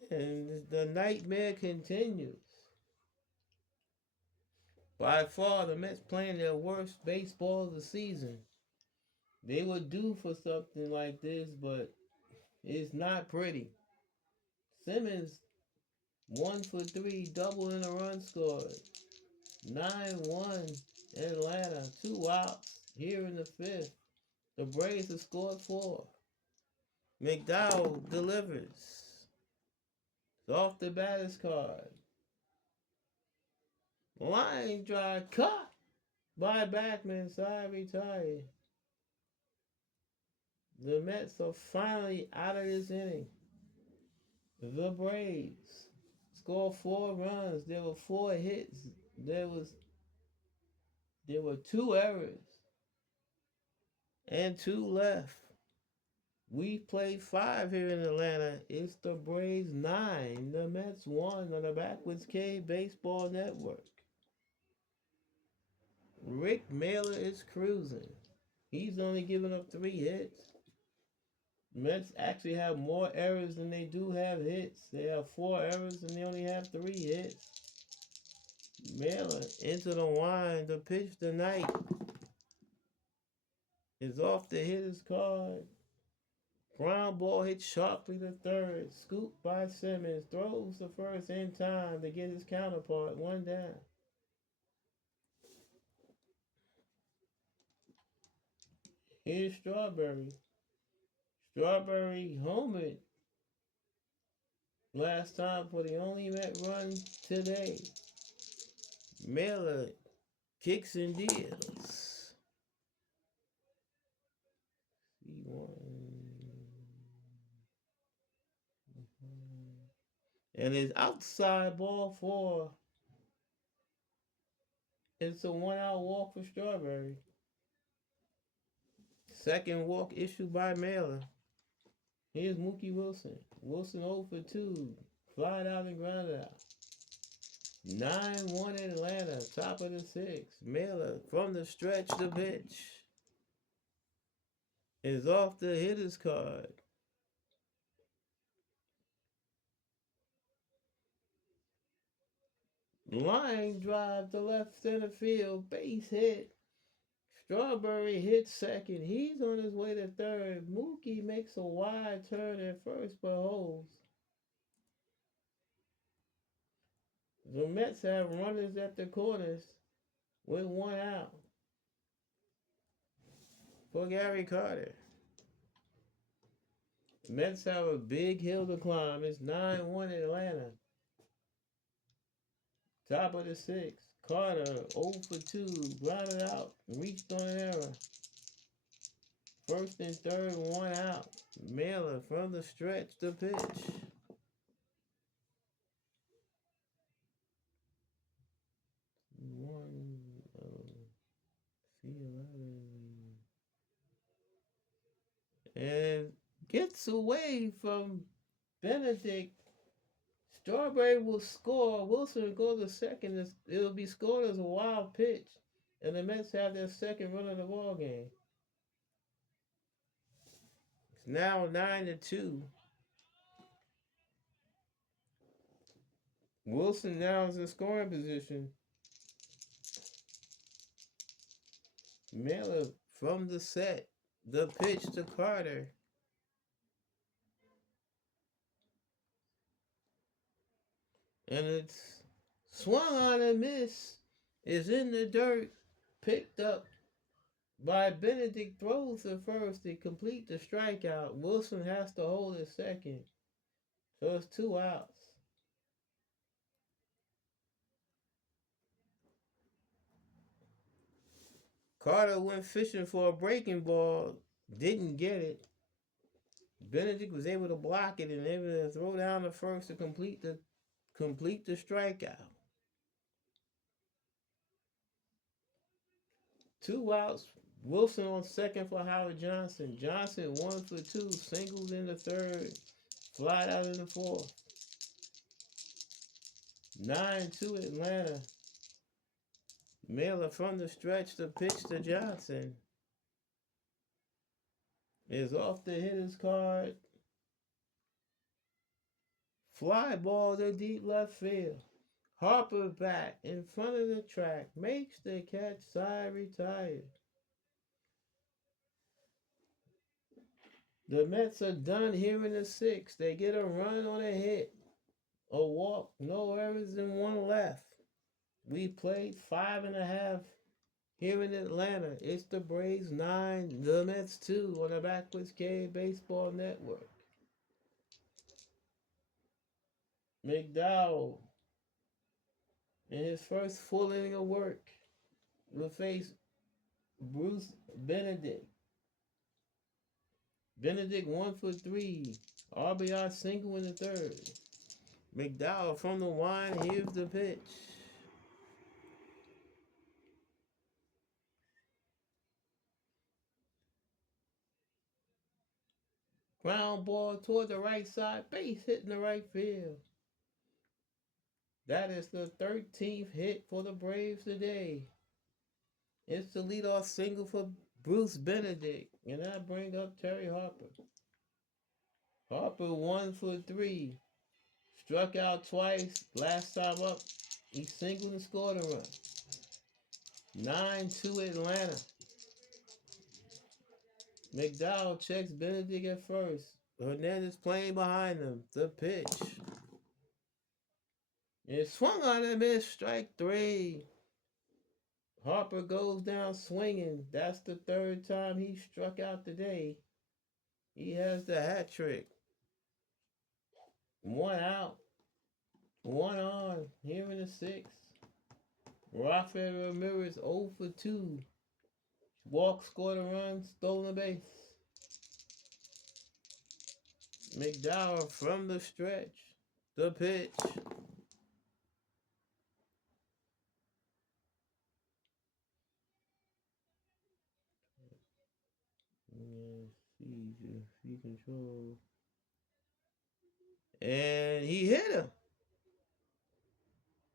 And the nightmare continues. By far, the Mets playing their worst baseball of the season. They were due for something like this, but it's not pretty. Simmons, 1 for 3, double in a run scored. 9-1 Atlanta, 2 outs here in the fifth. The Braves have scored 4. McDowell delivers. It's off the batter's card. Line drive caught by Backman, side retired. The Mets are finally out of this inning. The Braves scored 4 runs. There were 4 hits. There were 2 errors and 2 left. We played 5 here in Atlanta. It's the Braves 9, the Mets 1 on the Backwards K Baseball Network. Rick Mailer is cruising. He's only given up 3 hits. Mets actually have more errors than they do have hits. They have 4 errors and they only have 3 hits. Mailer into the wind. The pitch tonight is off the hitter's card. Ground ball hit sharply to third. Scooped by Simmons. Throws the first in time to get his counterpart 1 down. Here's Strawberry. Strawberry homered last time for the only Met run today. Mailer kicks and deals. And it's outside ball 4. It's a 1-out walk for Strawberry. Second walk issued by Mailer. Here's Mookie Wilson. Wilson 0 for 2. Flied out and grounded out. 9-1 Atlanta. Top of the sixth. Mailer from the stretch. The pitch is off the hitter's card. Line drive to left center field. Base hit. Strawberry hits second. He's on his way to third. Mookie makes a wide turn at first but holds. The Mets have runners at the corners with one out for Gary Carter. The Mets have a big hill to climb. It's 9-1 Atlanta. Top of the sixth. Carter 0 for 2. Grounded out. Reached on an error. First and third, one out. Mailer from the stretch. The pitch. And gets away from Benedict. Strawberry will score. Wilson will go to second. It'll be scored as a wild pitch. And the Mets have their second run of the ball game. It's now 9-2. Wilson now is in scoring position. Mailer from the set. The pitch to Carter. And it's swung on a miss. Is in the dirt. Picked up by Benedict. Throws to first to complete the strikeout. Wilson has to hold it second. So it's 2 outs. Carter went fishing for a breaking ball. Didn't get it. Benedict was able to block it and able to throw down the first to complete the strikeout. 2 outs. Wilson on second for Howard Johnson. Johnson 1 for 2. Singles in the third. Flied out in the fourth. 9-2 Atlanta. Mailer from the stretch. The pitch to Johnson is off the hitter's card. Fly ball to deep left field. Harper back in front of the track. Makes the catch. Side retired. The Mets are done here in the sixth. They get a run on a hit. A walk. No errors and 1 left. We played 5.5 here in Atlanta. It's the Braves 9, the Mets 2 on the Backwards K Baseball Network. McDowell, in his first full inning of work, will face Bruce Benedict. Benedict 1 for 3. RBI single in the third. McDowell from the line. Here's the pitch. Ground ball toward the right side. Base hit in the right field. That is the 13th hit for the Braves today. It's the leadoff single for Bruce Benedict. And that brings up Terry Harper. Harper 1 for 3. Struck out twice. Last time up, he singled and scored a run. 9-2 Atlanta. McDowell checks Benedict at first. Hernandez playing behind him. The pitch. It swung on and missed. Strike 3. Harper goes down swinging. That's the 3rd time he struck out today. He has the hat trick. 1 out. 1 on. Here in the 6th. Rafael Ramirez 0 for 2. Walk, scored a run, stolen a base. McDowell from the stretch. The pitch. Free control. And he hit him.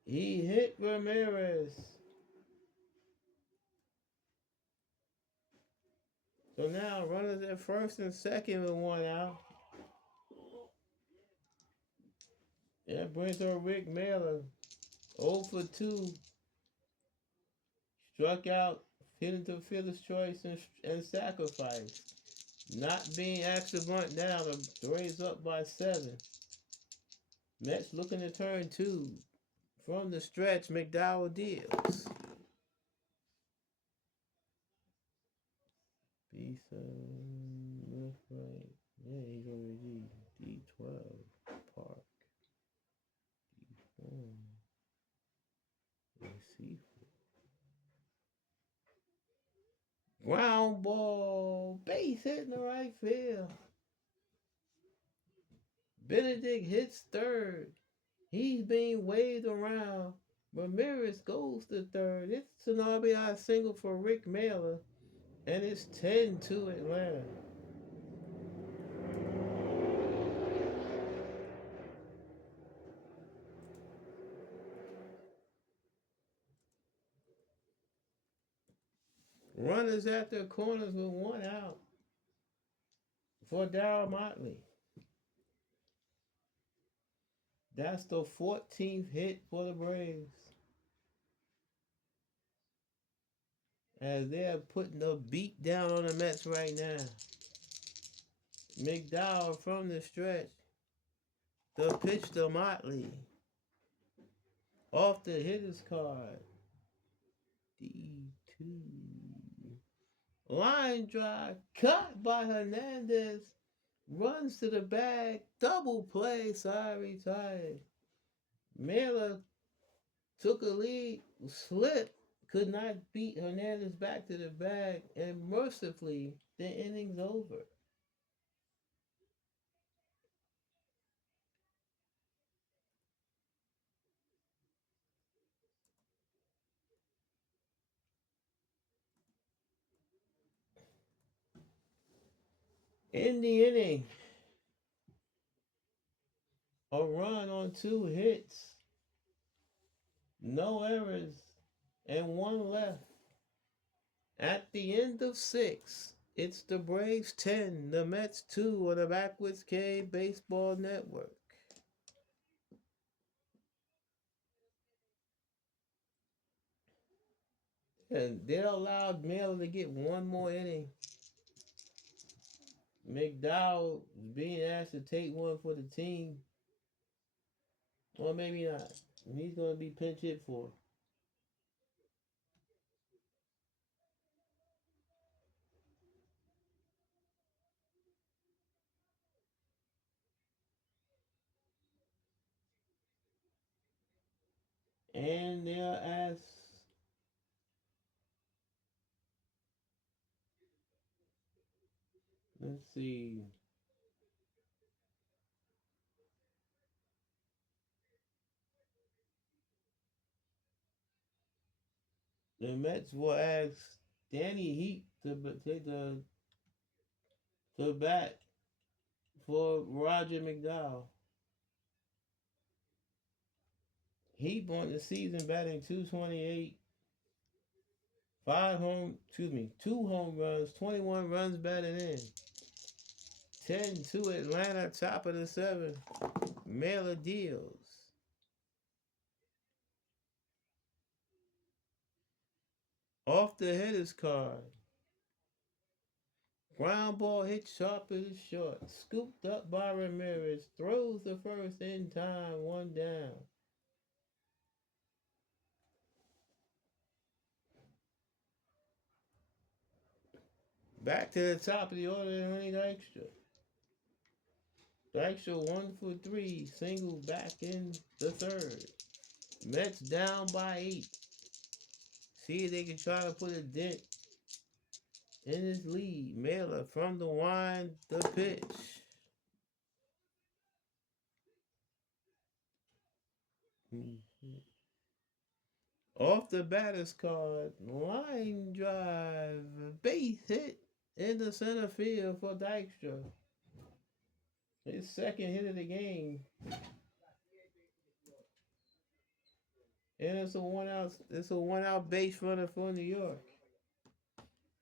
He hit Ramirez. So now runners at first and second with one out. That brings up Rick Mailer. 0 for 2. Struck out, hit into fielder's choice and sacrifice. Not being asked to bunt down, the Rays up by 7. Mets looking to turn 2. From the stretch, McDowell deals. Left, right. Yeah, he's already D12. Park. D1. C4. Ground ball. Base hit in the right field. Benedict hits third. He's being waved around. Ramirez goes to third. It's an RBI single for Rick Mailer. And it's 10-2 Atlanta. Runners at the corners with one out for Darryl Motley. That's the 14th hit for the Braves. As they're putting a beat down on the Mets right now. McDowell from the stretch. The pitch to Motley. Off the hitter's card. D2. Line drive. Cut by Hernandez. Runs to the bag. Double play. Side retired. Mailer took a lead. Slipped. Could not beat Hernandez back to the bag. And mercifully, the inning's over. In the inning, a run on 2 hits, no errors, and 1 left. At the end of 6, it's the Braves 10, the Mets 2 on the Backwards K Baseball Network. And they allowed Mailer to get 1 more inning. McDowell is being asked to take one for the team. Or maybe not. He's going to be pinch hit for. And they'll ask, let's see. The Mets will ask Danny Heat to take the bat for Roger McDowell. Heat won the season batting 228, 2 home runs, 21 runs batted in. 10-2 Atlanta, top of the 7th. Mailer deals. Off the hitter's card. Ground ball hit sharp as short. Scooped up by Ramirez. Throws the first in time. 1 down. Back to the top of the order and running extra. Dykstra 1 for 3. Single back in the 3rd. Mets down by 8. See if they can try to put a dent in his lead. Mailer from the wind, the pitch. Off the batter's card, line drive, base hit, in the center field for Dykstra. His second hit of the game. And it's a one out base runner for New York.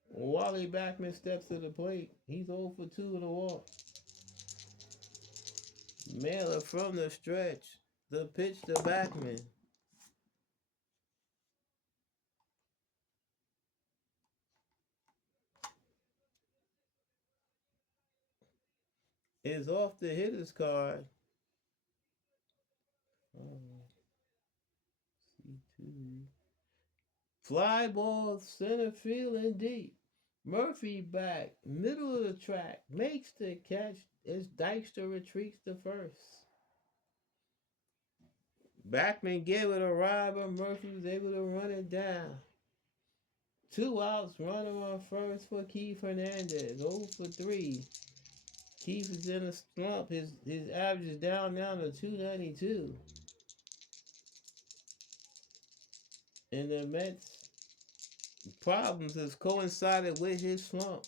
Wally Backman steps to the plate. He's 0 for 2 in the walk. Mailer from the stretch. The pitch to Backman. Is off the hitter's card. C2. Fly ball center field and deep. Murphy back, middle of the track, makes the catch as Dykstra retreats to first. Backman gave it a ride, but Murphy was able to run it down. 2 outs, runner on first for Keith Hernandez. 0 for 3. Keith is in a slump. His average is down to 292. And the Mets' problems has coincided with his slump.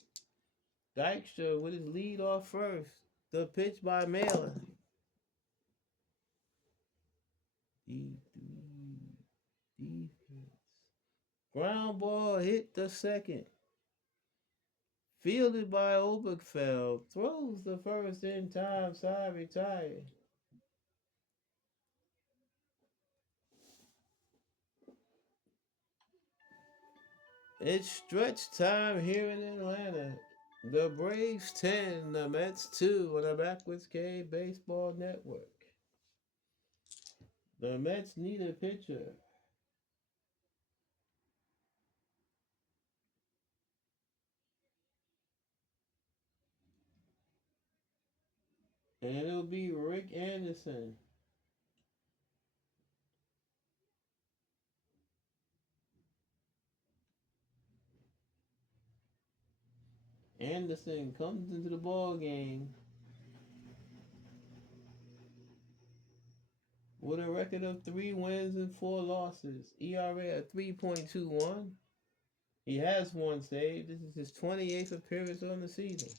Dykstra with his lead off first. The pitch by Mailer. Defense. Ground ball hit the second. Fielded by Obergefell. Throws the first in time. Side retired. It's stretch time here in Atlanta. The Braves 10, the Mets 2 on the Backwards K Baseball Network. The Mets need a pitcher. And it'll be Rick Anderson. Anderson comes into the ball game with a record of 3 wins and 4 losses. ERA at 3.21. He has 1 save. This is his 28th appearance on the season.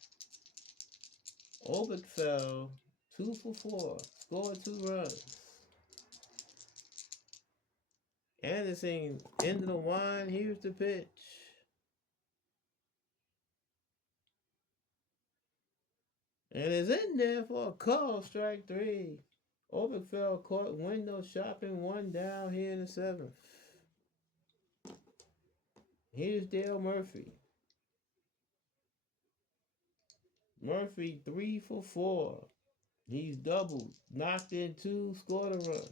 Obergefell, 2 for 4. Scored 2 runs. Anderson into the line. Here's the pitch. And is in there for a call, strike 3. Obergefell caught window shopping 1 down here in the 7th. Here's Dale Murphy. Murphy 3 for 4. He's doubled, knocked in 2, scored a run.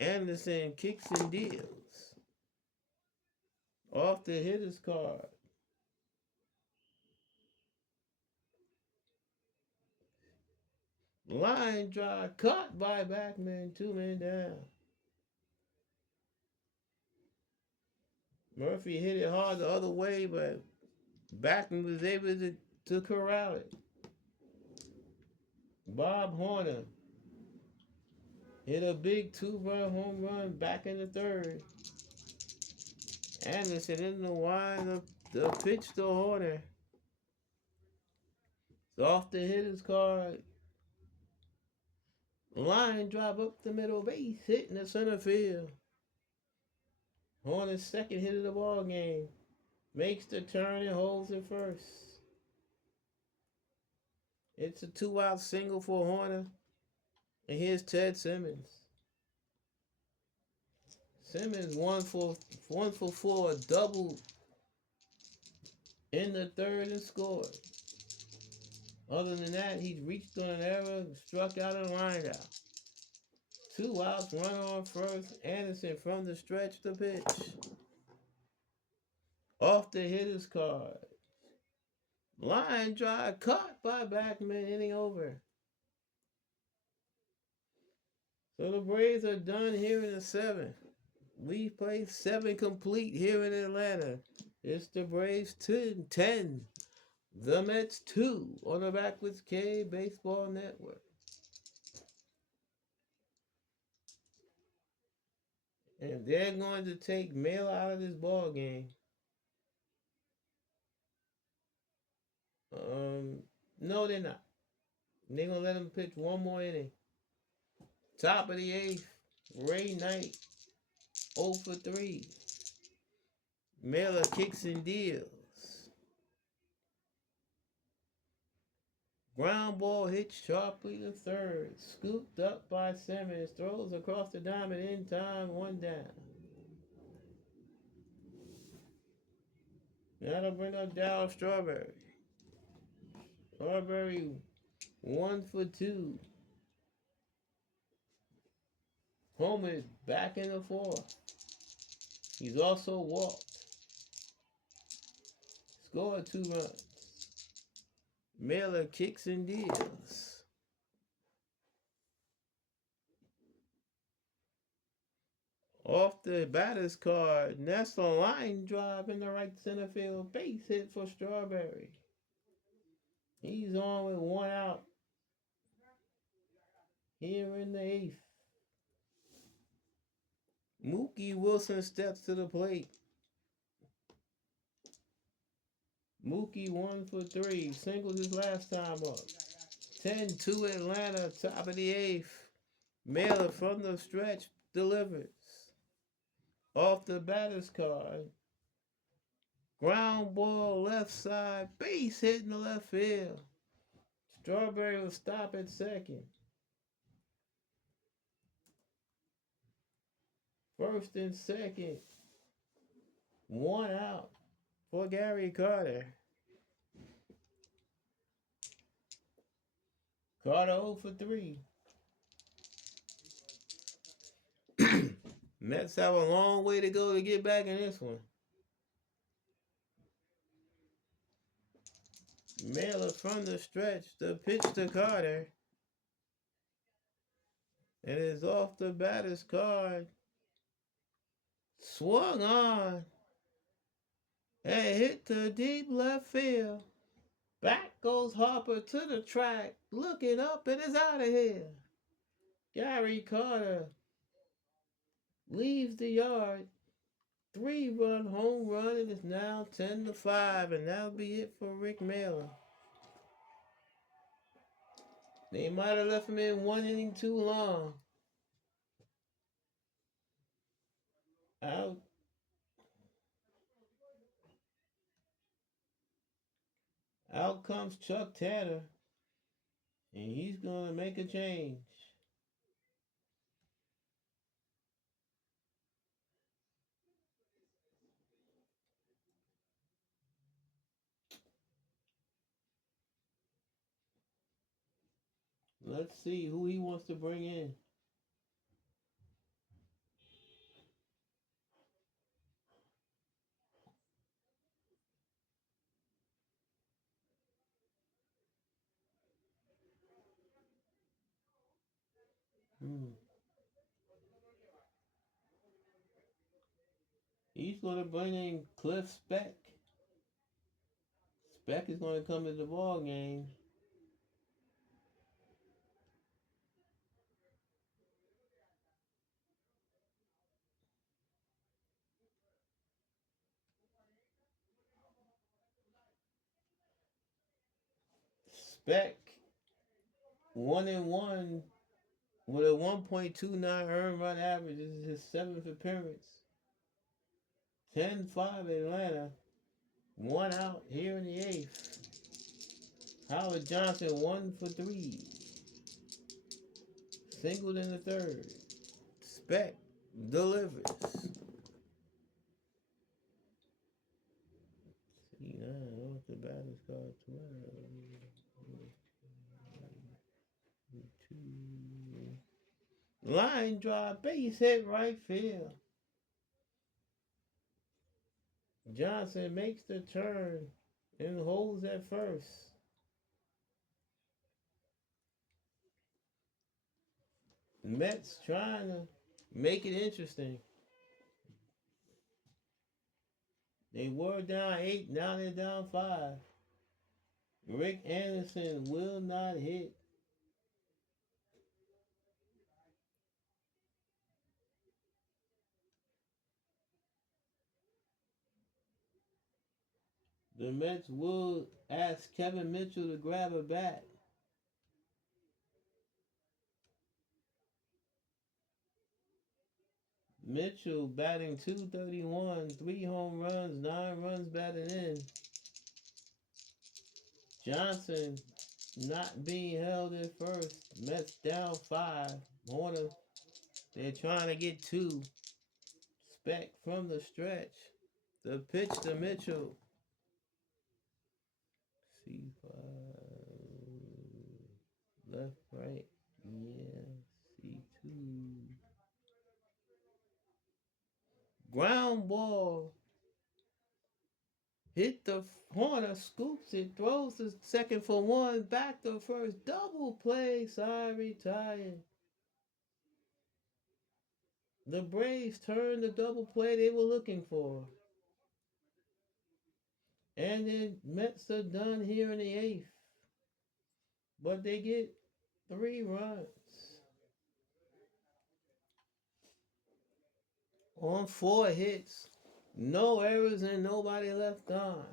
Anderson kicks and deals. Off the hitter's card. Line drive caught by Backman, 2 men down. Murphy hit it hard the other way, but Backman was able to corral it. Bob Horner hit a big 2-run home run back in the 3rd. Anderson in the line, the pitch to Horner. It's off the hitter's card. Line drive up the middle, base hit in the center field. Horner's second hit of the ball game. Makes the turn and holds it first. It's a 2-out single for Horner. And here's Ted Simmons. Simmons 1 for 4, doubled in the 3rd and scored. Other than that, he's reached on an error, struck out and lined out. 2 outs, runner on first. Anderson from the stretch, the pitch. Off the hitter's card. Line drive caught by Backman, inning over. So the Braves are done here in the 7th. We played 7 complete here in Atlanta. It's the Braves 10, the Mets 2 on the Backwards K Baseball Network. And they're going to take Mailer out of this ball game. No, they're not. They're going to let him pitch one more inning. Top of the eighth, Ray Knight, 0 for 3. Miller kicks and deals. Ground ball hits sharply to third. Scooped up by Simmons. Throws across the diamond in time. One down. That'll bring up Darryl Strawberry. Strawberry 1 for 2. Homer back in the fourth. He's also walked. Scored 2 runs. Miller kicks and deals. Off the batter's card, that's a line drive in the right center field. Base hit for Strawberry. He's on with 1 out here in the eighth. Mookie Wilson steps to the plate. Mookie 1 for 3. Singled his last time up. 10-2 Atlanta, top of the eighth. Miller from the stretch delivers. Off the batter's card. Ground ball left side. Base hit in the left field. Strawberry will stop at second. First and second. 1 out for Gary Carter. Carter 0 for 3. Mets have a long way to go to get back in this one. Miller from the stretch, the pitch to Carter. And it's off the batter's card. Swung on. And hit to deep left field. Back goes Harper to the track. Looking up and is out of here. Gary Carter leaves the yard. 3-run home run. It is now 10-5. And that'll be it for Rick Miller. They might have left him in 1 inning too long. Out. Out comes Chuck Tanner. And he's going to make a change. Let's see who he wants to bring in. He's going to bring in Cliff Speck. Speck is going to come to the ball game. Speck 1-1 with a 1.29 earned run average. This is his 7th appearance. 10-5 Atlanta. 1 out here in the 8th. Howard Johnson 1 for 3. Singled in the 3rd. Speck delivers. See, off the batter's card 12. 2. Line drive, base hit right field. Johnson makes the turn and holds at first. The Mets trying to make it interesting. They were down 8, now they're down 5. Rick Anderson will not hit. The Mets will ask Kevin Mitchell to grab a bat. Mitchell batting 231, 3 home runs, 9 runs batted in. Johnson not being held at first. Mets down 5. Warner, they're trying to get 2. Speck from the stretch. The pitch to Mitchell. C5. Left, right. Yeah. C2. Ground ball. Hit the corner, scoops it, throws the second for 1, back to first, double play, side retired. The Braves turned the double play they were looking for. And the Mets are done here in the 8th. But they get 3 runs on 4 hits. No errors and nobody left on.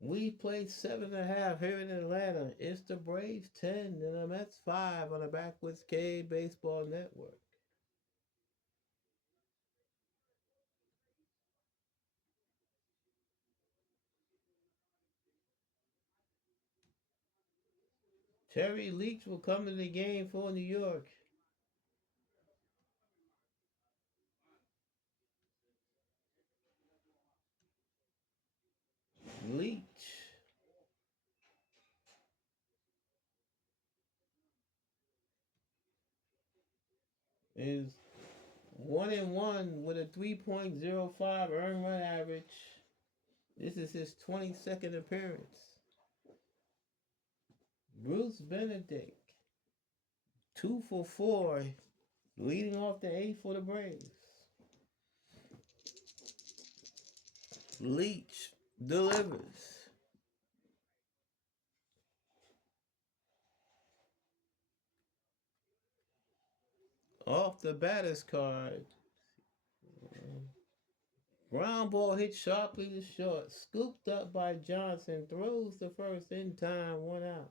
We played 7.5 here in Atlanta. It's the Braves 10 and the Mets 5 on the Backwoods K Baseball Network. Terry Leach will come to the game for New York. Leach is 1-1 with a 3.05 earned run average. This is his 22nd appearance. Bruce Benedict, 2 for 4, leading off the 8th for the Braves. Leach delivers. Off the batter's card. Ground ball hit sharply to short. Scooped up by Johnson. Throws the first in time. 1 out.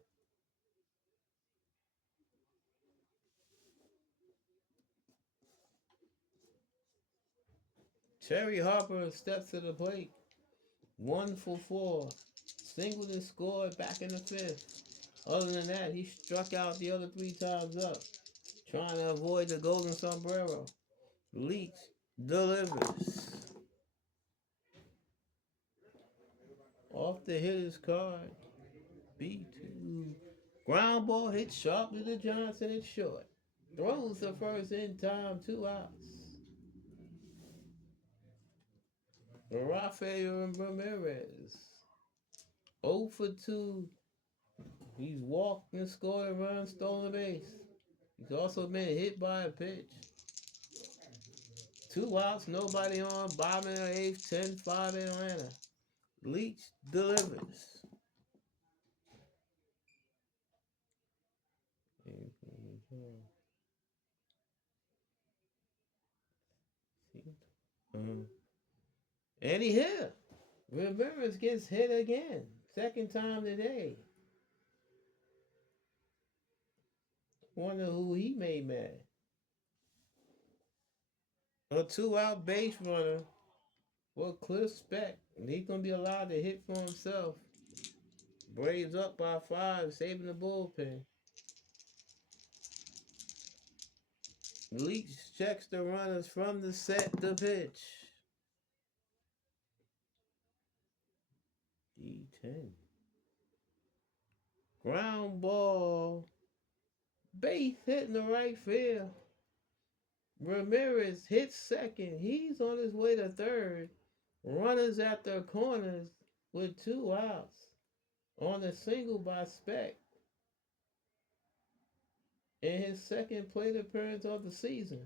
Terry Harper steps to the plate. 1 for 4. Singleton scored back in the 5th. Other than that, he struck out the other 3 times up, trying to avoid the golden sombrero. Leach delivers. Off the hitter's card. B2. Ground ball hit sharply to Johnson at short. Throws the first in time, 2 outs. Rafael Ramirez. 0 for 2. He's walked and scored a run, stolen a base. He's also been hit by a pitch. 2 outs, nobody on. Bottom of the 8th, 10-5 Atlanta. Leach delivers. And he hit. Ramirez gets hit again. Second time today. Wonder who he made mad. A 2-out base runner for Cliff Speck. And he's going to be allowed to hit for himself. Braves up by 5, saving the bullpen. Leach checks the runners from the set to pitch. D10. Ground ball. Base hitting the right field. Ramirez hits second. He's on his way to third. Runners at the corners with 2 outs. On a single by Speck. In his second plate appearance of the season.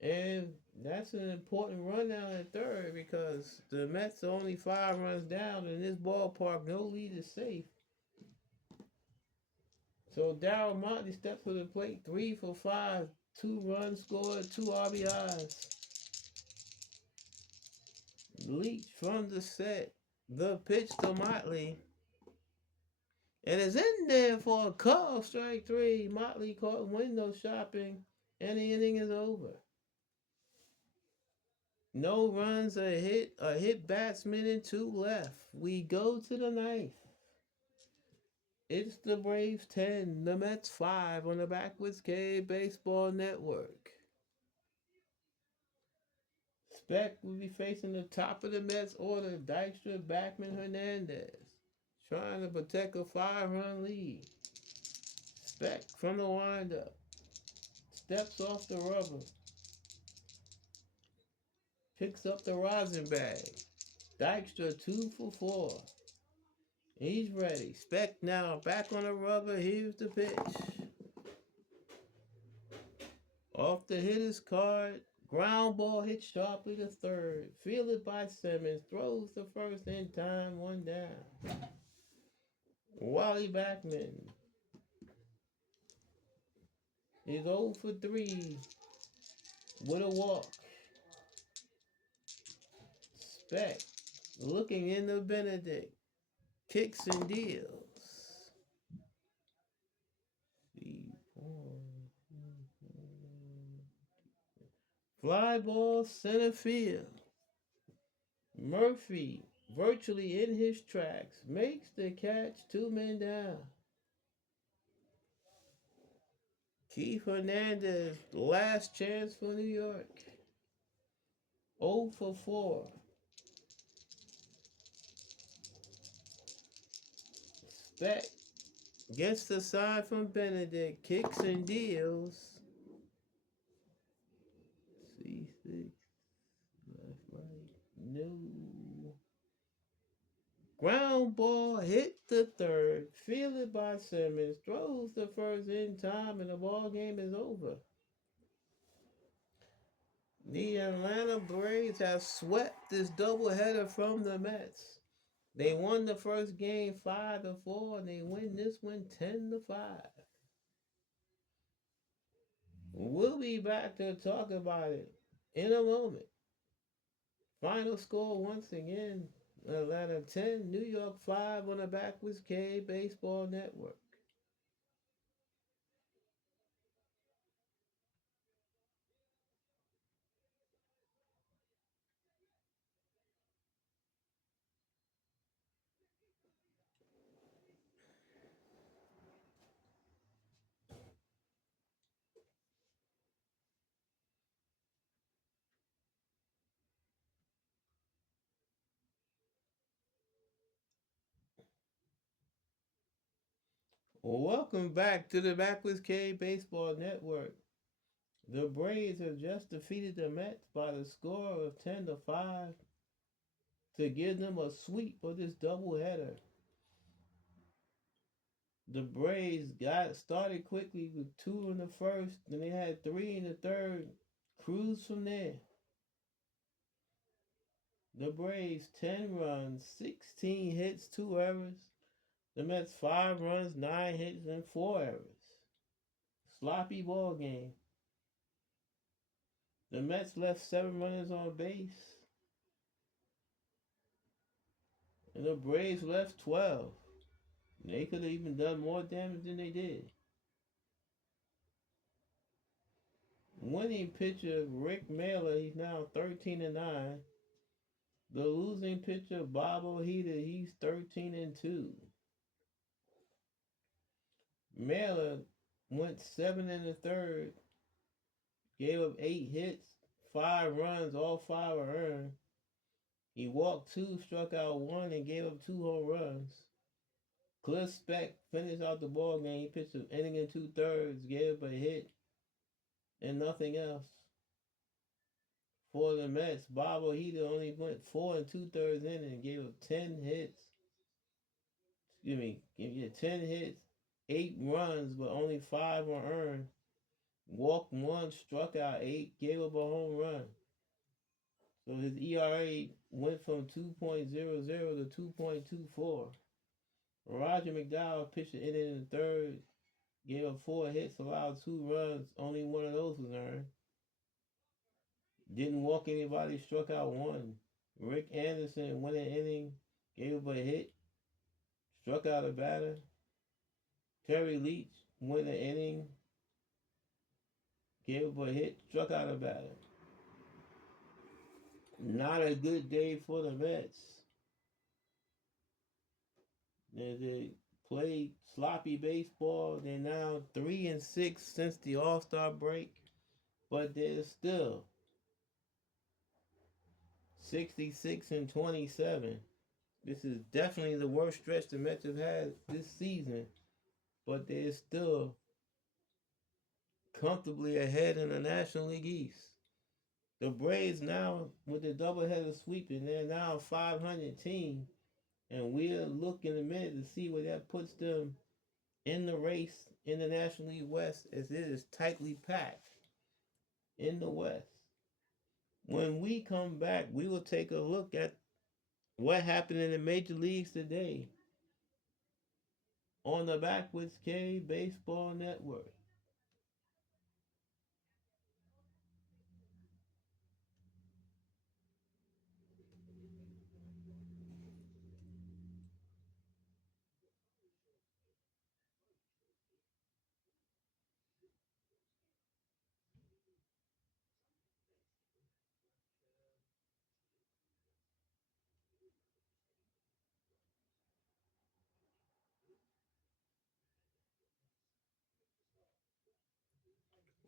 And that's an important run down at third because the Mets are only 5 runs down. In this ballpark, no lead is safe. So Darryl Monty steps to the plate, 3 for 5, 2 runs scored, 2 RBIs. Leach from the set. The pitch to Motley. And it's in there for a call, strike 3. Motley caught window shopping, and the inning is over. No runs, a hit batsman, and 2 left. We go to the ninth. It's the Braves 10, the Mets 5 on the Backwoods K Baseball Network. Speck will be facing the top of the Mets order, Dykstra, Backman, Hernandez, trying to protect a 5-run lead. Speck from the windup, steps off the rubber, picks up the rosin bag. Dykstra 2 for 4. He's ready. Speck now back on the rubber. Here's the pitch. Off the hitter's card. Ground ball hit sharply to third. Fielded by Simmons. Throws the first in time. 1 down. Wally Backman is 0 for 3 with a walk. Speck looking into Benedict. Kicks and deals. Fly ball center field. Murphy, virtually in his tracks, makes the catch, 2 men down. Keith Hernandez, last chance for New York. 0 for 4. Speck gets the side from Benedict, kicks and deals. C6, left, right, no. Ground ball hit the third, fielded by Simmons, throws the first in time, and the ball game is over. The Atlanta Braves have swept this doubleheader from the Mets. They won the first game 5-4, and they win this one 10-5. We'll be back to talk about it in a moment. Final score once again: Atlanta 10, New York 5 on the Backwoods K Baseball Network. Welcome back to the Backwoods K Baseball Network. The Braves have just defeated the Mets by the score of 10-5 to give them a sweep of this doubleheader. The Braves got started quickly with 2 in the first, then they had 3 in the third. Cruise from there. The Braves 10 runs, 16 hits, 2 errors. The Mets 5 runs, 9 hits, and 4 errors. Sloppy ball game. The Mets left 7 runners on base, and the Braves left 12. They could have even done more damage than they did. Winning pitcher Rick Mailer, he's now 13-9. The losing pitcher Bob Ojeda, he's 13-2. Mailer went 7 in the third, gave up 8 hits, 5 runs, all 5 were earned. He walked 2, struck out 1, and gave up 2 home runs. Cliff Speck finished out the ball game. He pitched an inning and 2/3, gave up a hit, and nothing else. For the Mets, Bob Ojeda only went 4 2/3 innings, gave up 10 hits. 10 hits, 8 runs, but only 5 were earned. Walked 1, struck out 8, gave up a home run. So his ERA went from 2.00 to 2.24. Roger McDowell pitched an inning in the third, gave up 4 hits, allowed 2 runs. Only one of those was earned. Didn't walk anybody, struck out one. Rick Anderson won an inning, gave up a hit, struck out a batter. Terry Leach won an inning, gave up a hit, struck out a batter. Not a good day for the Mets. They played sloppy baseball. They're now 3-6 since the All-Star break, but they're still 66-27. This is definitely the worst stretch the Mets have had this season, but they're still comfortably ahead in the National League East. The Braves now, with the doubleheader sweeping, they're now a 500 team, and we'll look in a minute to see where that puts them in the race in the National League West, as it is tightly packed in the West. When we come back, we will take a look at what happened in the major leagues today on the Backwoods K Baseball Network.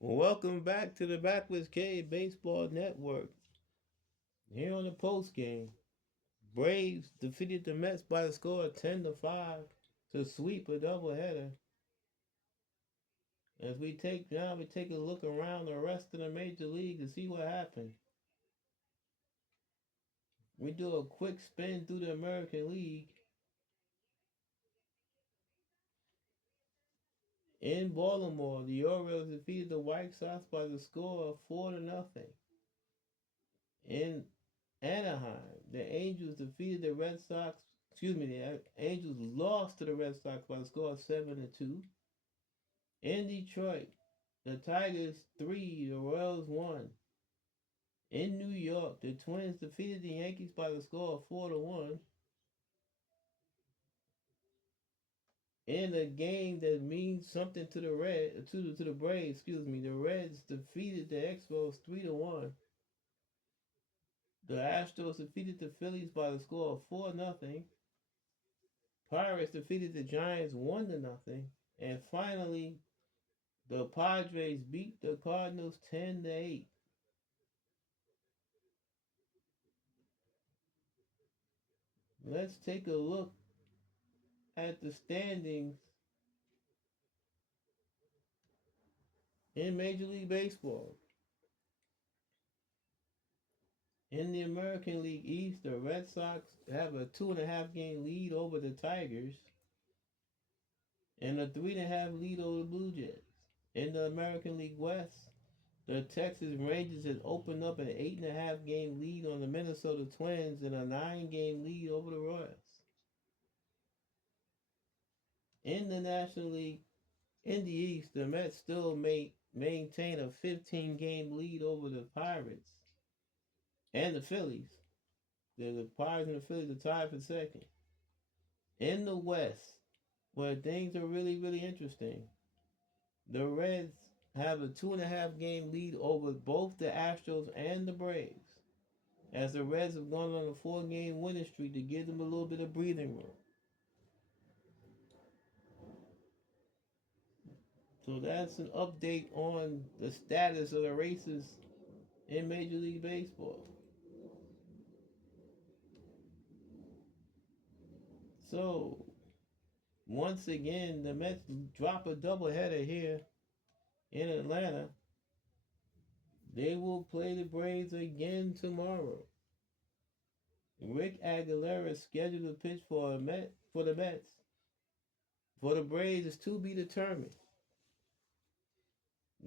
Welcome back to the Backwoods K Baseball Network. Here on the post game, Braves defeated the Mets by the score of 10-5 to sweep a doubleheader. As we take a look around the rest of the major league to see what happened. We do a quick spin through the American League. In Baltimore, the Orioles defeated the White Sox by the score of 4-0. In Anaheim, the Angels defeated the Red Sox. The Angels lost to the Red Sox by the score of 7-2. In Detroit, the Tigers 3, the Royals 1. In New York, the Twins defeated the Yankees by the score of 4-1. In a game that means something to the Braves, the Reds defeated the Expos 3-1. The Astros defeated the Phillies by the score of 4-0. Pirates defeated the Giants 1-0. And finally, the Padres beat the Cardinals 10-8. Let's take a look at the standings in Major League Baseball. In the American League East, the Red Sox have a 2.5-game lead over the Tigers and a 3.5 lead over the Blue Jays. In the American League West, the Texas Rangers has opened up an 8.5-game lead on the Minnesota Twins and a 9-game lead over the Royals. In the National League, in the East, the Mets still maintain a 15-game lead over the Pirates and the Phillies. The Pirates and the Phillies are tied for second. In the West, where things are really, really interesting, the Reds have a 2.5-game lead over both the Astros and the Braves, as the Reds have gone on a 4-game winning streak to give them a little bit of breathing room. So that's an update on the status of the races in Major League Baseball. So, once again, the Mets drop a doubleheader here in Atlanta. They will play the Braves again tomorrow. Rick Aguilera is scheduled to pitch for the Mets. For the Braves is to be determined.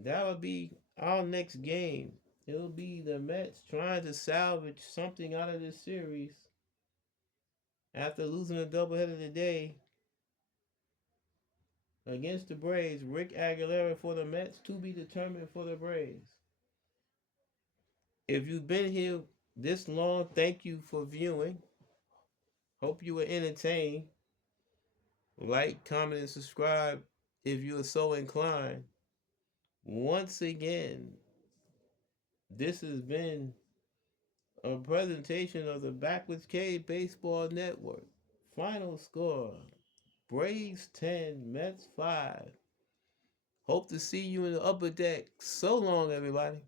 That will be our next game. It'll be the Mets trying to salvage something out of this series after losing a doubleheader today against the Braves. Rick Aguilera for the Mets, to be determined for the Braves. If you've been here this long, thank you for viewing. Hope you were entertained. Like, comment, and subscribe if you are so inclined. Once again, this has been a presentation of the Backwards K Baseball Network. Final score: Braves 10, Mets 5. Hope to see you in the upper deck. So long, everybody.